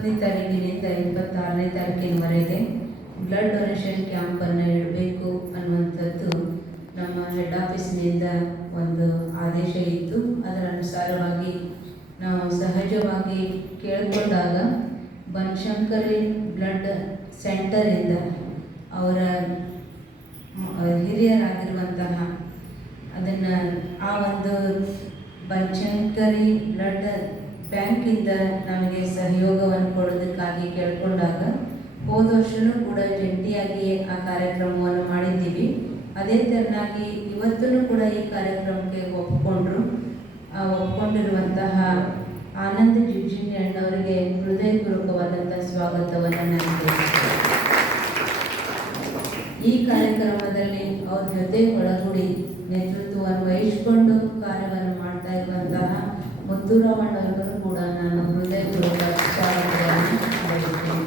21ನೇ ತಾರೀಕಿನಿಂದ 26ನೇ ತಾರೀಕಿನವರೆಗೆ blood donation ಕ್ಯಾಂಪನ್ನು ಇಡಬೇಕು ಅನ್ನುವಂಥದ್ದು ನಮ್ಮ ಹೆಡ್ ಆಫೀಸ್ನಿಂದ ಒಂದು ಆದೇಶ ಇತ್ತು. ಅದರ ಅನುಸಾರವಾಗಿ ನಾವು ಸಹಜವಾಗಿ ಕೇಳಿಕೊಂಡಾಗ ಬನಶಂಕರಿ ಬ್ಲಡ್ ಸೆಂಟರಿಂದ ಅವರ ಹಿರಿಯರಾಗಿರುವಂತಹ ಅದನ್ನು ಆ ಒಂದು ಬನಶಂಕರಿ ಬ್ಲಡ್ ಬ್ಯಾಂಕಿಂದ ನಮಗೆ ಸಹಯೋಗವನ್ನು ಕೊಡೋದಕ್ಕಾಗಿ ಕೇಳಿಕೊಂಡಾಗ ಹೋದ ವರ್ಷವೂ ಕೂಡ ಜಂಟಿಯಾಗಿ ಆ ಕಾರ್ಯಕ್ರಮವನ್ನು ಮಾಡಿದ್ದೀವಿ. ಅದೇ ತೆರನಾಗಿ ಇವತ್ತೂ ಕೂಡ ಈ ಕಾರ್ಯಕ್ರಮಕ್ಕೆ ಒಪ್ಕೊಂಡಿರುವಂತಹ ಆನಂದ್ ಜಿಗ್ಜಿಣಿ ಅಣ್ಣವರಿಗೆ ಹೃದಯಪೂರ್ವಕವಾದಂಥ ಸ್ವಾಗತವನ್ನು ನಾನು ಈ ಕಾರ್ಯಕ್ರಮದಲ್ಲಿ ಅವ್ರ ಜೊತೆ ಒಳಗೂಡಿ ನೇತೃತ್ವವನ್ನು ವಹಿಸಿಕೊಂಡು ಕಾರ್ಯವನ್ನು ಮಾಡ್ತಾ ಇರುವಂತಹ ಮುತ್ತುರಾಮಣ್ಣವರಿಗೂ ಕೂಡ ನಾನು ಹೃದಯಪೂರ್ವಕ ಸ್ವಾಗತವನ್ನು ಬಯಸುತ್ತೇನೆ.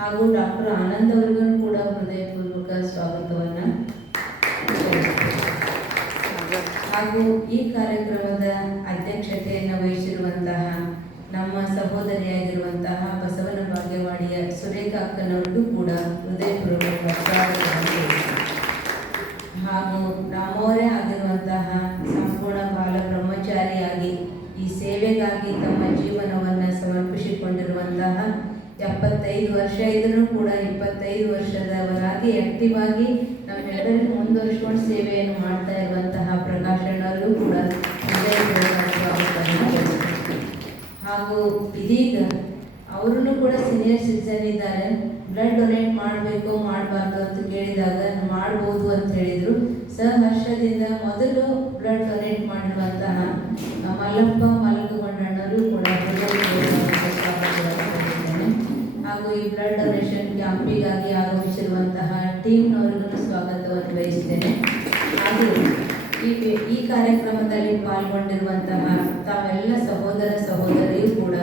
ಹಾಗೂ ಡಾಕ್ಟರ್ ಆನಂದ್ ಅವರಿಗೂ ಕೂಡ ಹೃದಯಪೂರ್ವಕ ಸ್ವಾಗತವನ್ನು ಹಾಗೂ ಈ ಕಾರ್ಯಕ್ರಮದ ಅಧ್ಯಕ್ಷತೆಯನ್ನು ವಹಿಸಿರುವಂತಹ ನಮ್ಮ ಸಹೋದರಿಯಾಗಿರುವಂತಹ ಬಸವನ ಭಾಗ್ಯವಾಡಿಯ ಸುರೇಖಾ ಅಕ್ಕನವರಿಗೂ ಕೂಡ ಹೃದಯಪೂರ್ವಕ ಸ್ವಾಗತವನ್ನು ಹಾಗೂ ನಮ್ಮವರೇ ಆಗಿರುವಂತಹ ಸಂಪೂರ್ಣ ಬಾಲ ಬ್ರಹ್ಮಚಾರಿಯಾಗಿ ಈ ಸೇವೆಗಾಗಿ ತಮ್ಮ ಜೀವನವನ್ನು ಸಮರ್ಪಿಸಿಕೊಂಡಿರುವಂತಹ 75 ವರ್ಷ ಇದ್ರೂ ಕೂಡ 25 ವರ್ಷದವರಾಗಿ ಆಕ್ಟಿವ್ ಆಗಿ ನಮ್ಮೆಲ್ಲರಿಗೂ ಮುಂದುವರಿಸಿಕೊಂಡು ಸೇವೆಯನ್ನು ಮಾಡ್ತಾ ಇರುವಂತಹ ಪ್ರಕಾಶಣ್ಣರು ಕೂಡ ಹಾಗೂ ಇದೀಗ ಅವರು ಕೂಡ ಸೀನಿಯರ್ ಸಿಟಿಸನ್ ಇದ್ದಾರೆ. ಬ್ಲಡ್ ಡೊನೇಟ್ ಮಾಡಬೇಕು ಮಾಡಬಾರ್ದು ಅಂತ ಕೇಳಿದಾಗ ಮಾಡ್ಬೋದು ಅಂತ ಹೇಳಿದರು. ಸಹರ್ಷದಿಂದ ಮೊದಲು ಬ್ಲಡ್ ಡೊನೇಟ್ ಮಾಡಿರುವಂತಹ ಮಲ್ಲಪ್ಪ ಮಲಕಗೊಂಡಣ್ಣರು ಕೂಡ ಹಾಗೂ ಈ ಬ್ಲಡ್ ಡೊನೇಷನ್ ಕ್ಯಾಂಪಿಗಾಗಿ ಆಗಮಿಸಿರುವಂತಹ ಟೀಮ್ನವರಿಗೂ ಸ್ವಾಗತವನ್ನು ಬಯಸ್ತೇನೆ. ಹಾಗೂ ಈ ಕಾರ್ಯಕ್ರಮದಲ್ಲಿ ಪಾಲ್ಗೊಂಡಿರುವಂತಹ ತಾವೆಲ್ಲ ಸಹೋದರ ಸಹೋದರಿಯೂ ಕೂಡ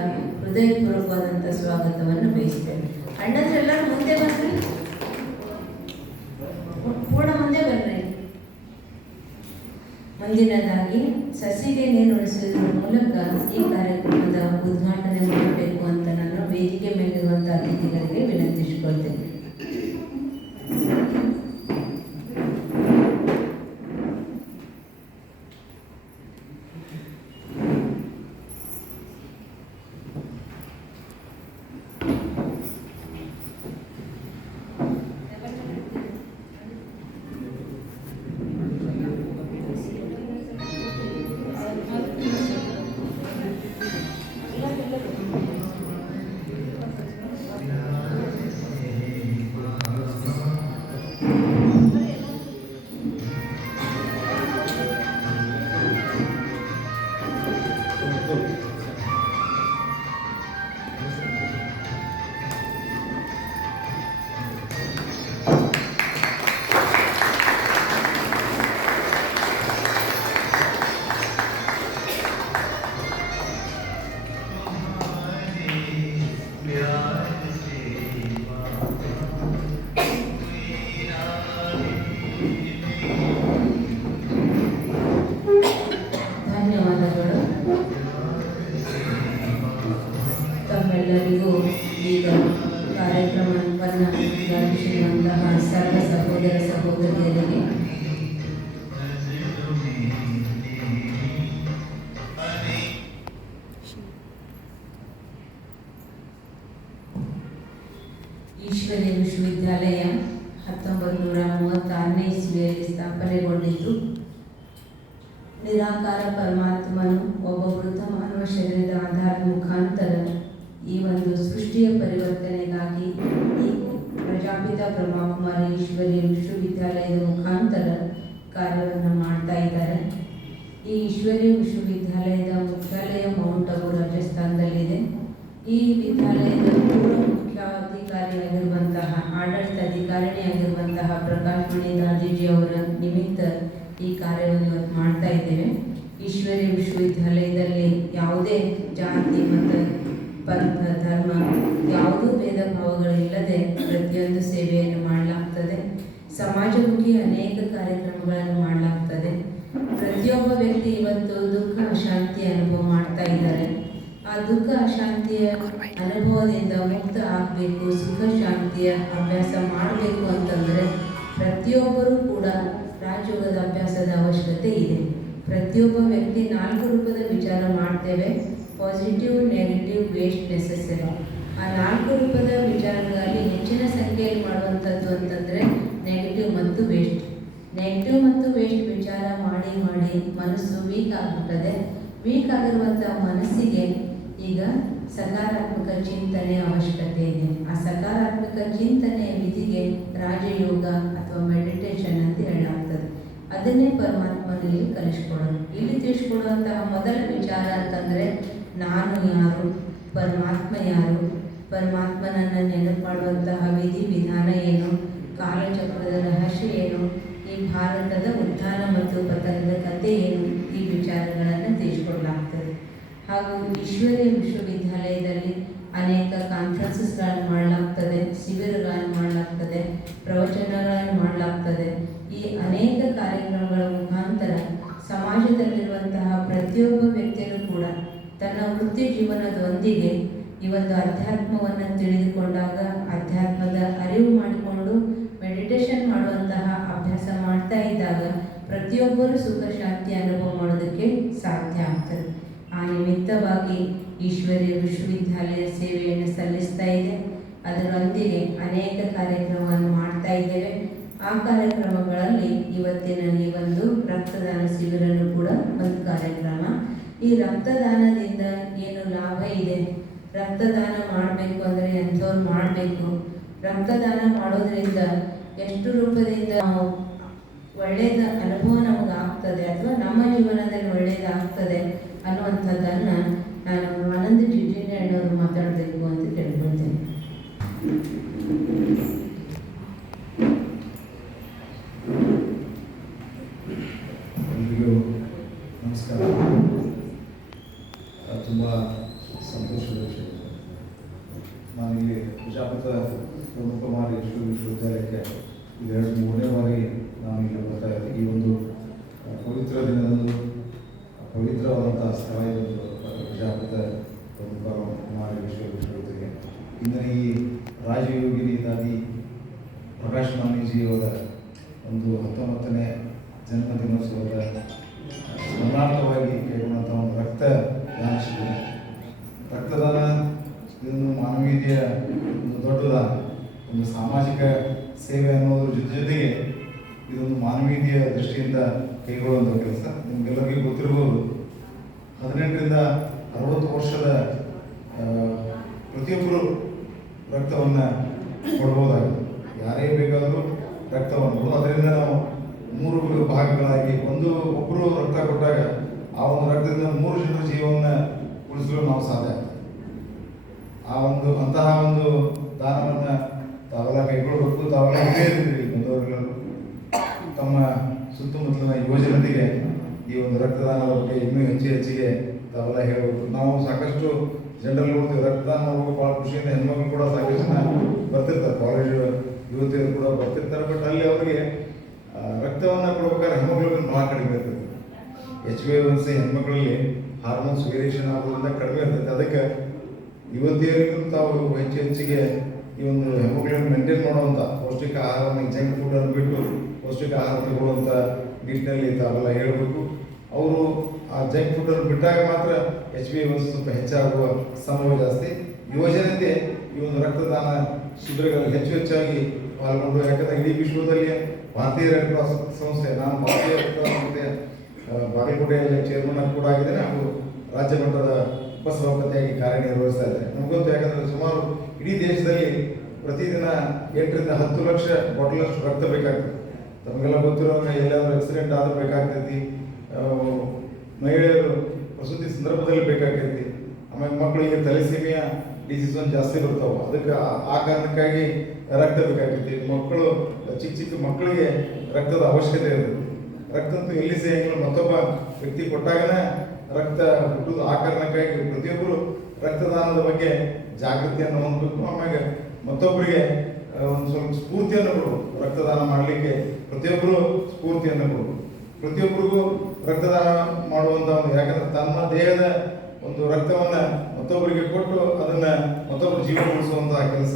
ಹೃದಯಪೂರ್ವಕವಾದಂಥ ಸ್ವಾಗತವನ್ನು ಬಯಸ್ತೇನೆ. ಅಣ್ಣದ್ರೆಲ್ಲರೂ ಮುಂದೆ ಬರ್ರಿ, ಪೂರ್ಣ ಮುಂದೆ ಬರ್ರಿ. ಮುಂದಿನದಾಗಿ ಸಸಿಗೆ ನೀರುಣಿಸುವುದರ ಮೂಲಕ ಈ ಕಾರ್ಯಕ್ರಮದ ಉದ್ಘಾಟನೆ ಮಾಡಬೇಕು ಅಂತ ನಾನು ವೇದಿಕೆ ಮೇಲಿರುವಂಥ ಅತಿಥಿಗಳಿಗೆ ವಿನಂತಿಸಿಕೊಳ್ತೇನೆ. ತಮ್ಮೆಲ್ಲರಿಗೂ ಈಗ ಕಾರ್ಯಕ್ರಮವನ್ನು ನಡೆಸಿರುವಂತಹ ಸರ್ವ ಸಹೋದರ ಸಹೋದರಿಯರಿಗೆ ಈಶ್ವರಿ ವಿಶ್ವವಿದ್ಯಾಲಯ 1936ನೇ ಇಸ್ವಿಯಲ್ಲಿ ಸ್ಥಾಪನೆಗೊಂಡಿದ್ದು ನಿರಾಕಾರ ಪರಮಾತ್ಮನು ಒಬ್ಬ ವೃದ್ಧ ಮಾನವ ಶರೀರದ ಆಧಾರದ ಮುಖಾಂತರ ಈ ಒಂದು ಸೃಷ್ಟಿಯ ಪರಿವರ್ತನೆಗಾಗಿ ಈ ಪ್ರಜಾಪಿತ ಬ್ರಹ್ಮಕುಮಾರಿ ಈಶ್ವರಿ ವಿಶ್ವವಿದ್ಯಾಲಯದ ಮುಖಾಂತರ ಕಾರ್ಯವನ್ನು ಮಾಡ್ತಾ ಇದ್ದಾರೆ. ಈ ಈಶ್ವರಿ ವಿಶ್ವವಿದ್ಯಾಲಯದ ಮುಖ್ಯಾಲಯ ಮೌಂಟ್ ಅಬು ರಾಜಸ್ಥಾನದಲ್ಲಿದೆ. ಈ ವಿದ್ಯಾಲಯದ ಪೂರ್ವ ಮುಖ್ಯಾಧಿಕಾರಿಯಾಗಿರುವಂತಹ ಆಡಳಿತಾಧಿಕಾರಿಣಿಯಾಗಿರುವಂತಹ ಪ್ರಕಾಶ್ ಮಣಿ ದಾದೀಜಿ ಅವರ ನಿಮಿತ್ತ ಈ ಕಾರ್ಯವನ್ನು ಇವತ್ತು ಮಾಡ್ತಾ ಇದ್ದೇವೆ. ಈಶ್ವರಿ ವಿಶ್ವವಿದ್ಯಾಲಯದಲ್ಲಿ ಯಾವುದೇ ಜಾತಿ ಮತ್ತು ಪಂಥ ಧರ್ಮ ಯಾವುದೂ ಭೇದ ಭಾವಗಳಿಲ್ಲದೆ ಪ್ರತಿಯೊಂದು ಸೇವೆಯನ್ನು ಮಾಡಲಾಗ್ತದೆ. ಸಮಾಜಮುಖಿ ಅನೇಕ ಕಾರ್ಯಕ್ರಮಗಳನ್ನು ಮಾಡಲಾಗ್ತದೆ. ಪ್ರತಿಯೊಬ್ಬ ವ್ಯಕ್ತಿ ಇವತ್ತು ದುಃಖ ಅಶಾಂತಿ ಅನುಭವ ಮಾಡ್ತಾ ಇದ್ದಾರೆ. ಆ ದುಃಖ ಅಶಾಂತಿಯ ಅನುಭವದಿಂದ ಮುಕ್ತ ಆಗಬೇಕು, ಸುಖ ಶಾಂತಿಯ ಅಭ್ಯಾಸ ಮಾಡಬೇಕು ಅಂತಂದರೆ ಪ್ರತಿಯೊಬ್ಬರೂ ಕೂಡ ರಾಜಯೋಗದ ಅಭ್ಯಾಸದ ಅವಶ್ಯಕತೆ ಇದೆ. ಪ್ರತಿಯೊಬ್ಬ ವ್ಯಕ್ತಿ 4 ರೂಪದ ವಿಚಾರ ಮಾಡ್ತೇವೆ: ಪಾಸಿಟಿವ್, ನೆಗೆಟಿವ್, ವೇಸ್ಟ್, ನೆಸೆಸರಿ. ಆ 4 ರೂಪದ ವಿಚಾರಗಳಲ್ಲಿ ಹೆಚ್ಚಿನ ಸಂಖ್ಯೆಯಲ್ಲಿ ಮಾಡುವಂಥದ್ದು ಅಂತಂದರೆ ನೆಗೆಟಿವ್ ಮತ್ತು ವೇಸ್ಟ್. ನೆಗೆಟಿವ್ ಮತ್ತು ವೇಸ್ಟ್ ವಿಚಾರ ಮಾಡಿ ಮಾಡಿ ಮನಸ್ಸು ವೀಕ್ ಆಗಿಬಿಟ್ಟದೆ. ವೀಕ್ ಆಗಿರುವಂಥ ಮನಸ್ಸಿಗೆ ಈಗ ಸಕಾರಾತ್ಮಕ ಚಿಂತನೆ ಅವಶ್ಯಕತೆ ಇದೆ. ಆ ಸಕಾರಾತ್ಮಕ ಚಿಂತನೆಯ ವಿಧಿಗೆ ರಾಜಯೋಗ ಅಥವಾ ಮೆಡಿಟೇಷನ್ ಅಂತ ಹೇಳಲಾಗ್ತದೆ. ಅದನ್ನೇ ಪರಮಾತ್ಮನಲ್ಲಿ ಕಲಿಸ್ಕೊಡೋದು. ಇಲ್ಲಿ ತಿಳಿಸ್ಕೊಡುವಂತಹ ಮೊದಲ ವಿಚಾರ ಅಂತಂದರೆ ನಾನು ಯಾರು, ಪರಮಾತ್ಮ ಯಾರು, ಪರಮಾತ್ಮನನ್ನು ನೆನಪು ಮಾಡುವಂತಹ ವಿಧಿ ವಿಧಾನ ಏನು, ಕಾಲಚಕ್ರದ ರಹಸ್ಯ ಏನು, ಈ ಭಾರತದ ಉತ್ಥಾನ ಮತ್ತು ಪತನದ ಕಥೆ ಏನು, ಈ ವಿಚಾರಗಳನ್ನು ತಿಳಿಸ್ಕೊಡ್ಲಾಗ್ತದೆ. ಹಾಗೂ ಈಶ್ವರೀಯ ವಿಶ್ವವಿದ್ಯಾಲಯದಲ್ಲಿ ಅನೇಕ ಕಾನ್ಫರೆನ್ಸಸ್ಗಳನ್ನು ಮಾಡಲಾಗ್ತದೆ, ಶಿಬಿರಗಳನ್ನು ಮಾಡಲಾಗ್ತದೆ, ಪ್ರವಚನಗಳನ್ನು ಮಾಡಲಾಗ್ತದೆ. ಈ ಅನೇಕ ಕಾರ್ಯಕ್ರಮಗಳ ಮುಖಾಂತರ ಸಮಾಜದಲ್ಲಿರುವಂತಹ ಪ್ರತಿಯೊಬ್ಬ ವ್ಯಕ್ತಿಯೂ ಕೂಡ ತನ್ನ ವೃತ್ತಿ ಜೀವನದೊಂದಿಗೆ ಈ ಒಂದು ಅಧ್ಯಾತ್ಮವನ್ನು ತಿಳಿದುಕೊಂಡಾಗ ಅಧ್ಯಾತ್ಮದ ಅರಿವು ಮಾಡಿಕೊಂಡು ಮೆಡಿಟೇಷನ್ ಮಾಡುವಂತಹ ಅಭ್ಯಾಸ ಮಾಡ್ತಾ ಇದ್ದಾಗ ಪ್ರತಿಯೊಬ್ಬರೂ ಸುಖ ಶಾಂತಿ ಅನುಭವ ಮಾಡೋದಕ್ಕೆ ಸಾಧ್ಯ ಆಗ್ತದೆ. ಆ ನಿಮಿತ್ತವಾಗಿ ಈಶ್ವರೀಯ ವಿಶ್ವವಿದ್ಯಾಲಯ ಸೇವೆಯನ್ನು ಸಲ್ಲಿಸ್ತಾ ಇದೆ. ಅದರೊಂದಿಗೆ ಅನೇಕ ಕಾರ್ಯಕ್ರಮವನ್ನು ಮಾಡ್ತಾ ಇದ್ದೇವೆ. ಆ ಕಾರ್ಯಕ್ರಮಗಳಲ್ಲಿ ಇವತ್ತಿನ ಈ ಒಂದು ರಕ್ತದಾನ ಶಿಬಿರನೂ ಕೂಡ ಒಂದು ಕಾರ್ಯಕ್ರಮ. ಈ ರಕ್ತದಾನದಿಂದ ಏನು ಲಾಭ ಇದೆ, ರಕ್ತದಾನ ಮಾಡಬೇಕು ಅಂದರೆ ಎಂಥವ್ರು ಮಾಡಬೇಕು, ರಕ್ತದಾನ ಮಾಡೋದ್ರಿಂದ ಎಷ್ಟು ರೂಪದಿಂದ ಒಳ್ಳೆಯದ ಅನುಭವ ನಮಗೆ ಆಗ್ತದೆ ಅಥವಾ ನಮ್ಮ ಜೀವನದಲ್ಲಿ ಒಳ್ಳೆಯದಾಗ್ತದೆ ಅನ್ನುವಂಥದ್ದನ್ನು ನಾನು ಆನಂದ ಜಿಜಿನಣ್ಣವರು ಮಾತಾಡಬೇಕು ಅಂತ ಕೇಳ್ಕೊಳ್ತೇನೆ. ಎಲ್ರಿಗೂ ನಮಸ್ಕಾರ. ತುಂಬ ಸಂತೋಷದ ವಿಷಯ. ನಾನಿಲ್ಲಿ ಬಿಜಾಪುರ ಬ್ರಹ್ಮಕುಮಾರಿ ವಿಶ್ವವಿದ್ಯಾಲಯಕ್ಕೆ ಈಗ 2-3ನೇ ಬಾರಿ ನಾನು ಇಲ್ಲಿ ಬರ್ತಾ ಇದ್ದೆ. ಈ ಒಂದು ಪವಿತ್ರ ದಿನದಂದು ಪವಿತ್ರವಾದಂಥ ಸ್ಥಳ ಇದೊಂದು ಬಿಜಾಪುರ ಬ್ರಹ್ಮಕುಮಾರಿ ವಿಶ್ವವಿದ್ಯಾಲಯ. ಇಂದಿನ ಈ ರಾಜಯೋಗಿನಿ ದಾದಿ ಪ್ರಕಾಶ್ ಮಾನಿಜಿಯವರ ಒಂದು 19ನೇ ಜನ್ಮದಿನೋತ್ಸವದ ಸ್ಮರಣಾರ್ಥವಾಗಿ ಕೈಗೊಂಡಂಥ ಒಂದು ರಕ್ತದಾನ ಶಿಬಿರ. ರಕ್ತದಾನ ಇದೊಂದು ಮಾನವೀಯತೆಯ ಒಂದು ದೊಡ್ಡ ದಾನ, ಒಂದು ಸಾಮಾಜಿಕ ಸೇವೆ ಅನ್ನೋದ್ರ ಜೊತೆಗೆ ಇದೊಂದು ಮಾನವೀಯತೆಯ ದೃಷ್ಟಿಯಿಂದ ಕೈಗೊಳ್ಳುವಂಥ ಕೆಲಸ. ನಿಮಗೆಲ್ಲರಿಗೂ ಗೊತ್ತಿರ್ಬೋದು, 18ರಿಂದ 60 ವರ್ಷದ ಪ್ರತಿಯೊಬ್ಬರು ರಕ್ತವನ್ನು ಕೊಡ್ಬೋದಾಗಿದೆ. ಯಾರೇ ಬೇಕಾದರೂ ರಕ್ತವನ್ನು ಕೊಡೋದು. ಅದರಿಂದ ನಾವು 3 ಭಾಗಗಳಾಗಿ ಒಬ್ಬರು ರಕ್ತ ಕೊಟ್ಟಾಗ ಆ ಒಂದು ರಕ್ತದಿಂದ 3 ಜನರ ಜೀವವನ್ನು ಉಳಿಸಲು ನಾವು ಸಾಧ್ಯ ಆಗ್ತದೆ. ಅಂತಹ ಒಂದು ದಾನವನ್ನು ತಾವೆಲ್ಲ ಕೈಗೊಳ್ಳಬೇಕು. ತಾವೆಲ್ಲ ಹಿರಿಯರಿದ್ದೀರಿ, ಬಂದವರುಗಳು ತಮ್ಮ ಸುತ್ತಮುತ್ತಲಿನ ಯುವಜನತೆಗೆ ಈ ಒಂದು ರಕ್ತದಾನದ ಬಗ್ಗೆ ಇನ್ನೂ ಹೆಚ್ಚಿಗೆ ತಾವೆಲ್ಲ ಹೇಳಬೇಕು. ನಾವು ಸಾಕಷ್ಟು ಜನರಲ್ಲಿ ನೋಡ್ತೀವಿ, ರಕ್ತದಾನ ಮಾಡುವಾಗ ಭಾಳ ಖುಷಿಯಿಂದ ಹೆಣ್ಮಕ್ಳು ಕೂಡ ಸಾಕಷ್ಟು ಜನ ಬರ್ತಿರ್ತಾರೆ, ಕಾಲೇಜು ಯುವತಿಯರು ಕೂಡ ಬರ್ತಿರ್ತಾರೆ. ಬಟ್ ಅಲ್ಲಿ ಅವರಿಗೆ ರಕ್ತವನ್ನು ಕೊಡ್ಬೇಕಾದ್ರೆ ಹೆಮೋಗ್ಲೋಬಿನ್ ಭಾಳ ಕಡಿಮೆ ಇರ್ತದೆ. HbA1c ಹೆಣ್ಮಕ್ಳಲ್ಲಿ ಹಾರ್ಮೋನ್ಸ್ ವೇರಿಯೇಷನ್ ಆಗೋದ್ರಿಂದ ಕಡಿಮೆ ಇರ್ತದೆ. ಅದಕ್ಕೆ ಯುವತಿಯರಿಗೂ ತಾವು ಹೆಚ್ಚಿಗೆ ಈ ಒಂದು ಹೆಮೋಗ್ಲೋಬಿನ್ ಮೇಂಟೈನ್ ಮಾಡುವಂಥ ಪೌಷ್ಟಿಕ ಆಹಾರವನ್ನು, ಜಂಕ್ ಫುಡ್ಡನ್ನು ಬಿಟ್ಟು ಪೌಷ್ಟಿಕ ಆಹಾರ ತಗೊಳ್ಳುವಂಥ ನಿಟ್ಟಿನಲ್ಲಿ ತಾವೆಲ್ಲ ಹೇಳಬೇಕು. ಅವರು ಆ ಜಂಕ್ ಫುಡ್ಡನ್ನು ಬಿಟ್ಟಾಗ ಮಾತ್ರ HbA1c ಸ್ವಲ್ಪ ಹೆಚ್ಚಾಗುವ ಸಂಭವ ಜಾಸ್ತಿ. ಯುವಜನತೆ ಈ ಒಂದು ರಕ್ತದಾನ ಶಿಬಿರಗಳಲ್ಲಿ ಹೆಚ್ಚಾಗಿ ಪಾಲ್ಗೊಂಡು, ಯಾಕಂದರೆ ಇಡೀ ವಿಶ್ವದಲ್ಲಿ ಭಾರತೀಯ ರೆಡ್ ಕ್ರಾಸ್ ಸಂಸ್ಥೆ, ನಾನು ಭಾರತೀಯ ರೆಡ್ ಕ್ರಾಸ್ ಸಂಸ್ಥೆ ಬಾಗಲಕೋಟೆಯಲ್ಲಿ ಚೇರ್ಮನ್ ಕೂಡ ಆಗಿದ್ದೇನೆ, ಹಾಗೂ ರಾಜ್ಯ ಮಟ್ಟದ ಉಪಸಭಾಪತಿಯಾಗಿ ಕಾರ್ಯನಿರ್ವಹಿಸ್ತಾ ಇದ್ದಾರೆ. ನಮ್ಗೆ ಗೊತ್ತು, ಯಾಕಂದರೆ ಸುಮಾರು ಇಡೀ ದೇಶದಲ್ಲಿ ಪ್ರತಿದಿನ 8ರಿಂದ 10 ಲಕ್ಷ ಬಾಟಲಷ್ಟು ರಕ್ತ ಬೇಕಾಗ್ತದೆ. ತಮಗೆಲ್ಲ ಗೊತ್ತಿರೋಂಗೆ ಎಲ್ಲಾದರೂ ಆಕ್ಸಿಡೆಂಟ್ ಆದರೂ ಬೇಕಾಗ್ತೈತಿ, ಮಹಿಳೆಯರು ಪ್ರಸೂತಿ ಸಂದರ್ಭದಲ್ಲಿ ಬೇಕಾಗ್ತೈತಿ, ಆಮೇಲೆ ಮಕ್ಕಳಿಗೆ ತಲೆಸೀಮೆಯ ಡಿಸೀಸ್ ಒಂದು ಜಾಸ್ತಿ ಬರ್ತಾವೆ. ಅದಕ್ಕೆ ಆ ಕಾರಣಕ್ಕಾಗಿ ರಕ್ತ ಬೇಕಾಗ್ತೈತಿ. ಮಕ್ಕಳು ಚಿಕ್ಕ ಮಕ್ಕಳಿಗೆ ರಕ್ತದ ಅವಶ್ಯಕತೆ ಇರುತ್ತೆ. ರಕ್ತ ಅಂತೂ ಎಲ್ಲಿ ಸಿಗಂಗಿಲ್ಲ, ಮತ್ತೊಬ್ಬ ವ್ಯಕ್ತಿ ಕೊಟ್ಟಾಗನೇ ರಕ್ತ ಹುಟ್ಟುವುದು. ಆ ಕಾರಣಕ್ಕಾಗಿ ಪ್ರತಿಯೊಬ್ಬರು ರಕ್ತದಾನದ ಬಗ್ಗೆ ಜಾಗೃತಿಯನ್ನು ಹೊಂದಬೇಕು. ಆಮೇಲೆ ಮತ್ತೊಬ್ಬರಿಗೆ ಒಂದು ಸ್ವಲ್ಪ ಸ್ಫೂರ್ತಿಯನ್ನು ಕೊಡಬೇಕು. ರಕ್ತದಾನ ಮಾಡಲಿಕ್ಕೆ ಪ್ರತಿಯೊಬ್ಬರು ಸ್ಫೂರ್ತಿಯನ್ನು ಕೊಡಬೇಕು. ಪ್ರತಿಯೊಬ್ಬರಿಗೂ ರಕ್ತದಾನ ಮಾಡುವಂಥ ಒಂದು, ಯಾಕಂದರೆ ತಮ್ಮ ದೇಹದ ಒಂದು ರಕ್ತವನ್ನು ಮತ್ತೊಬ್ಬರಿಗೆ ಕೊಟ್ಟು ಅದನ್ನ ಮತ್ತೊಬ್ಬರು ಜೀವನ ಉಳಿಸುವಂತಹ ಕೆಲಸ.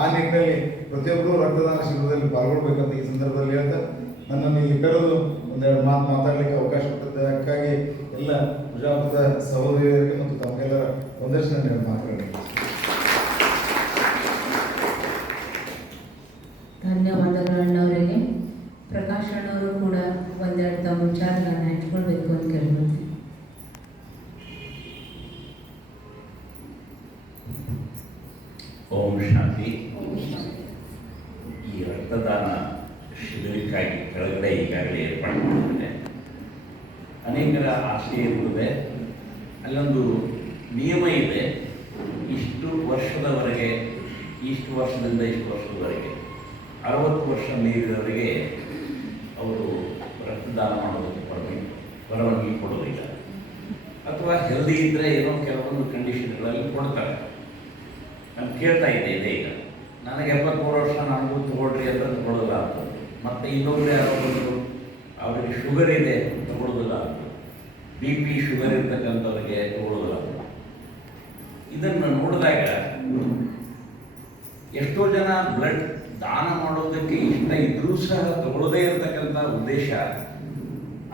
ಆ ನಿಟ್ಟಿನಲ್ಲಿ ಪ್ರತಿಯೊಬ್ಬರು ರಕ್ತದಾನ ಶಿಬಿರದಲ್ಲಿ ಪಾಲ್ಗೊಳ್ಬೇಕಂತ ಈ ಸಂದರ್ಭದಲ್ಲಿ ಹೇಳ್ತಾ ನನ್ನನ್ನು ಇಲ್ಲಿ ಕರೆದು ಒಂದೆರಡು ಮಾತು ಮಾತಾಡಲಿಕ್ಕೆ ಅವಕಾಶ ಕೊಟ್ಟಿದ್ದಕ್ಕಾಗಿ ಎಲ್ಲ ಪ್ರಜಾಪದ ಸಹೋದರಿಯರಿಗೆ ಮತ್ತು ತಮಗೆಲ್ಲರ ಒಂದಷ್ಟು ನಾನು ಮಾತನಾಡಿ ಧನ್ಯವಾದಗಳು ಅಣ್ಣವರಿಗೆ. ಪ್ರಕಾಶ್ ಅಣ್ಣವರು ಕೂಡ ಒಂದೆರಡು ತಮ್ಮ ವಿಚಾರಗಳನ್ನ ಹಂಚ್ಕೊಳ್ಬೇಕು ಅಂತ ಕೇಳ್ಬೋದು. ಓಂ ಶಾಂತಿ. ಈ ರಕ್ತದಾನ ಶಿಬಿರಕ್ಕಾಗಿ ಕೆಳಗಡೆ ಈಗಾಗಲೇ ಏರ್ಪಾಡು ಮಾಡಿದೆ. ಅನೇಕರ ಆಸೆ ಇರುತ್ತದೆ. ಅಲ್ಲೊಂದು ನಿಯಮ ಇದೆ, ಇಷ್ಟು ವರ್ಷದವರೆಗೆ, ಇಷ್ಟು ವರ್ಷದಿಂದ ಇಷ್ಟು ವರ್ಷದವರೆಗೆ 60 ವರ್ಷ ಮೀರಿದವರಿಗೆ ಅವರು ರಕ್ತದಾನ ಮಾಡೋದಕ್ಕೆ ಪರವಾನಗಿ ಕೊಡೋದಿಲ್ಲ. ಅಥವಾ ಹೆಲ್ದಿ ಇದ್ದರೆ ಏನೋ ಕೆಲವೊಂದು ಕಂಡೀಷನ್ಗಳಲ್ಲಿ ಕೊಡ್ತಾರೆ. ನಾನು ಕೇಳ್ತಾ ಇದ್ದೆ ಇದೆ ಈಗ, ನನಗೆ 73 ವರ್ಷ ನನಗೂ ತಗೊಳ್ರಿ ಅಂತ ತಗೊಳ್ಳೋದಿಲ್ಲ ಆಗ್ತದೆ. ಮತ್ತು ಇನ್ನೊಬ್ಬರು ಯಾರೋ ಬಂದರು ಅವರಿಗೆ ಶುಗರ್ ಇದೆ ತಗೊಳ್ಳೋದಿಲ್ಲ ಆಗ್ತದೆ. BP ಶುಗರ್ ಇರ್ತಕ್ಕಂಥವ್ರಿಗೆ ತಗೊಳ್ಳೋದಿಲ್ಲ ಆಗ್ತದೆ. ಇದನ್ನು ನೋಡಿದಾಗ ಎಷ್ಟೋ ಜನ ಬ್ಲಡ್ ದಾನ ಮಾಡೋದಕ್ಕೆ ಇಷ್ಟ ಇದ್ರೂ ಸಹ ತಗೊಳ್ಳೋದೇ ಇರತಕ್ಕಂಥ ಉದ್ದೇಶ,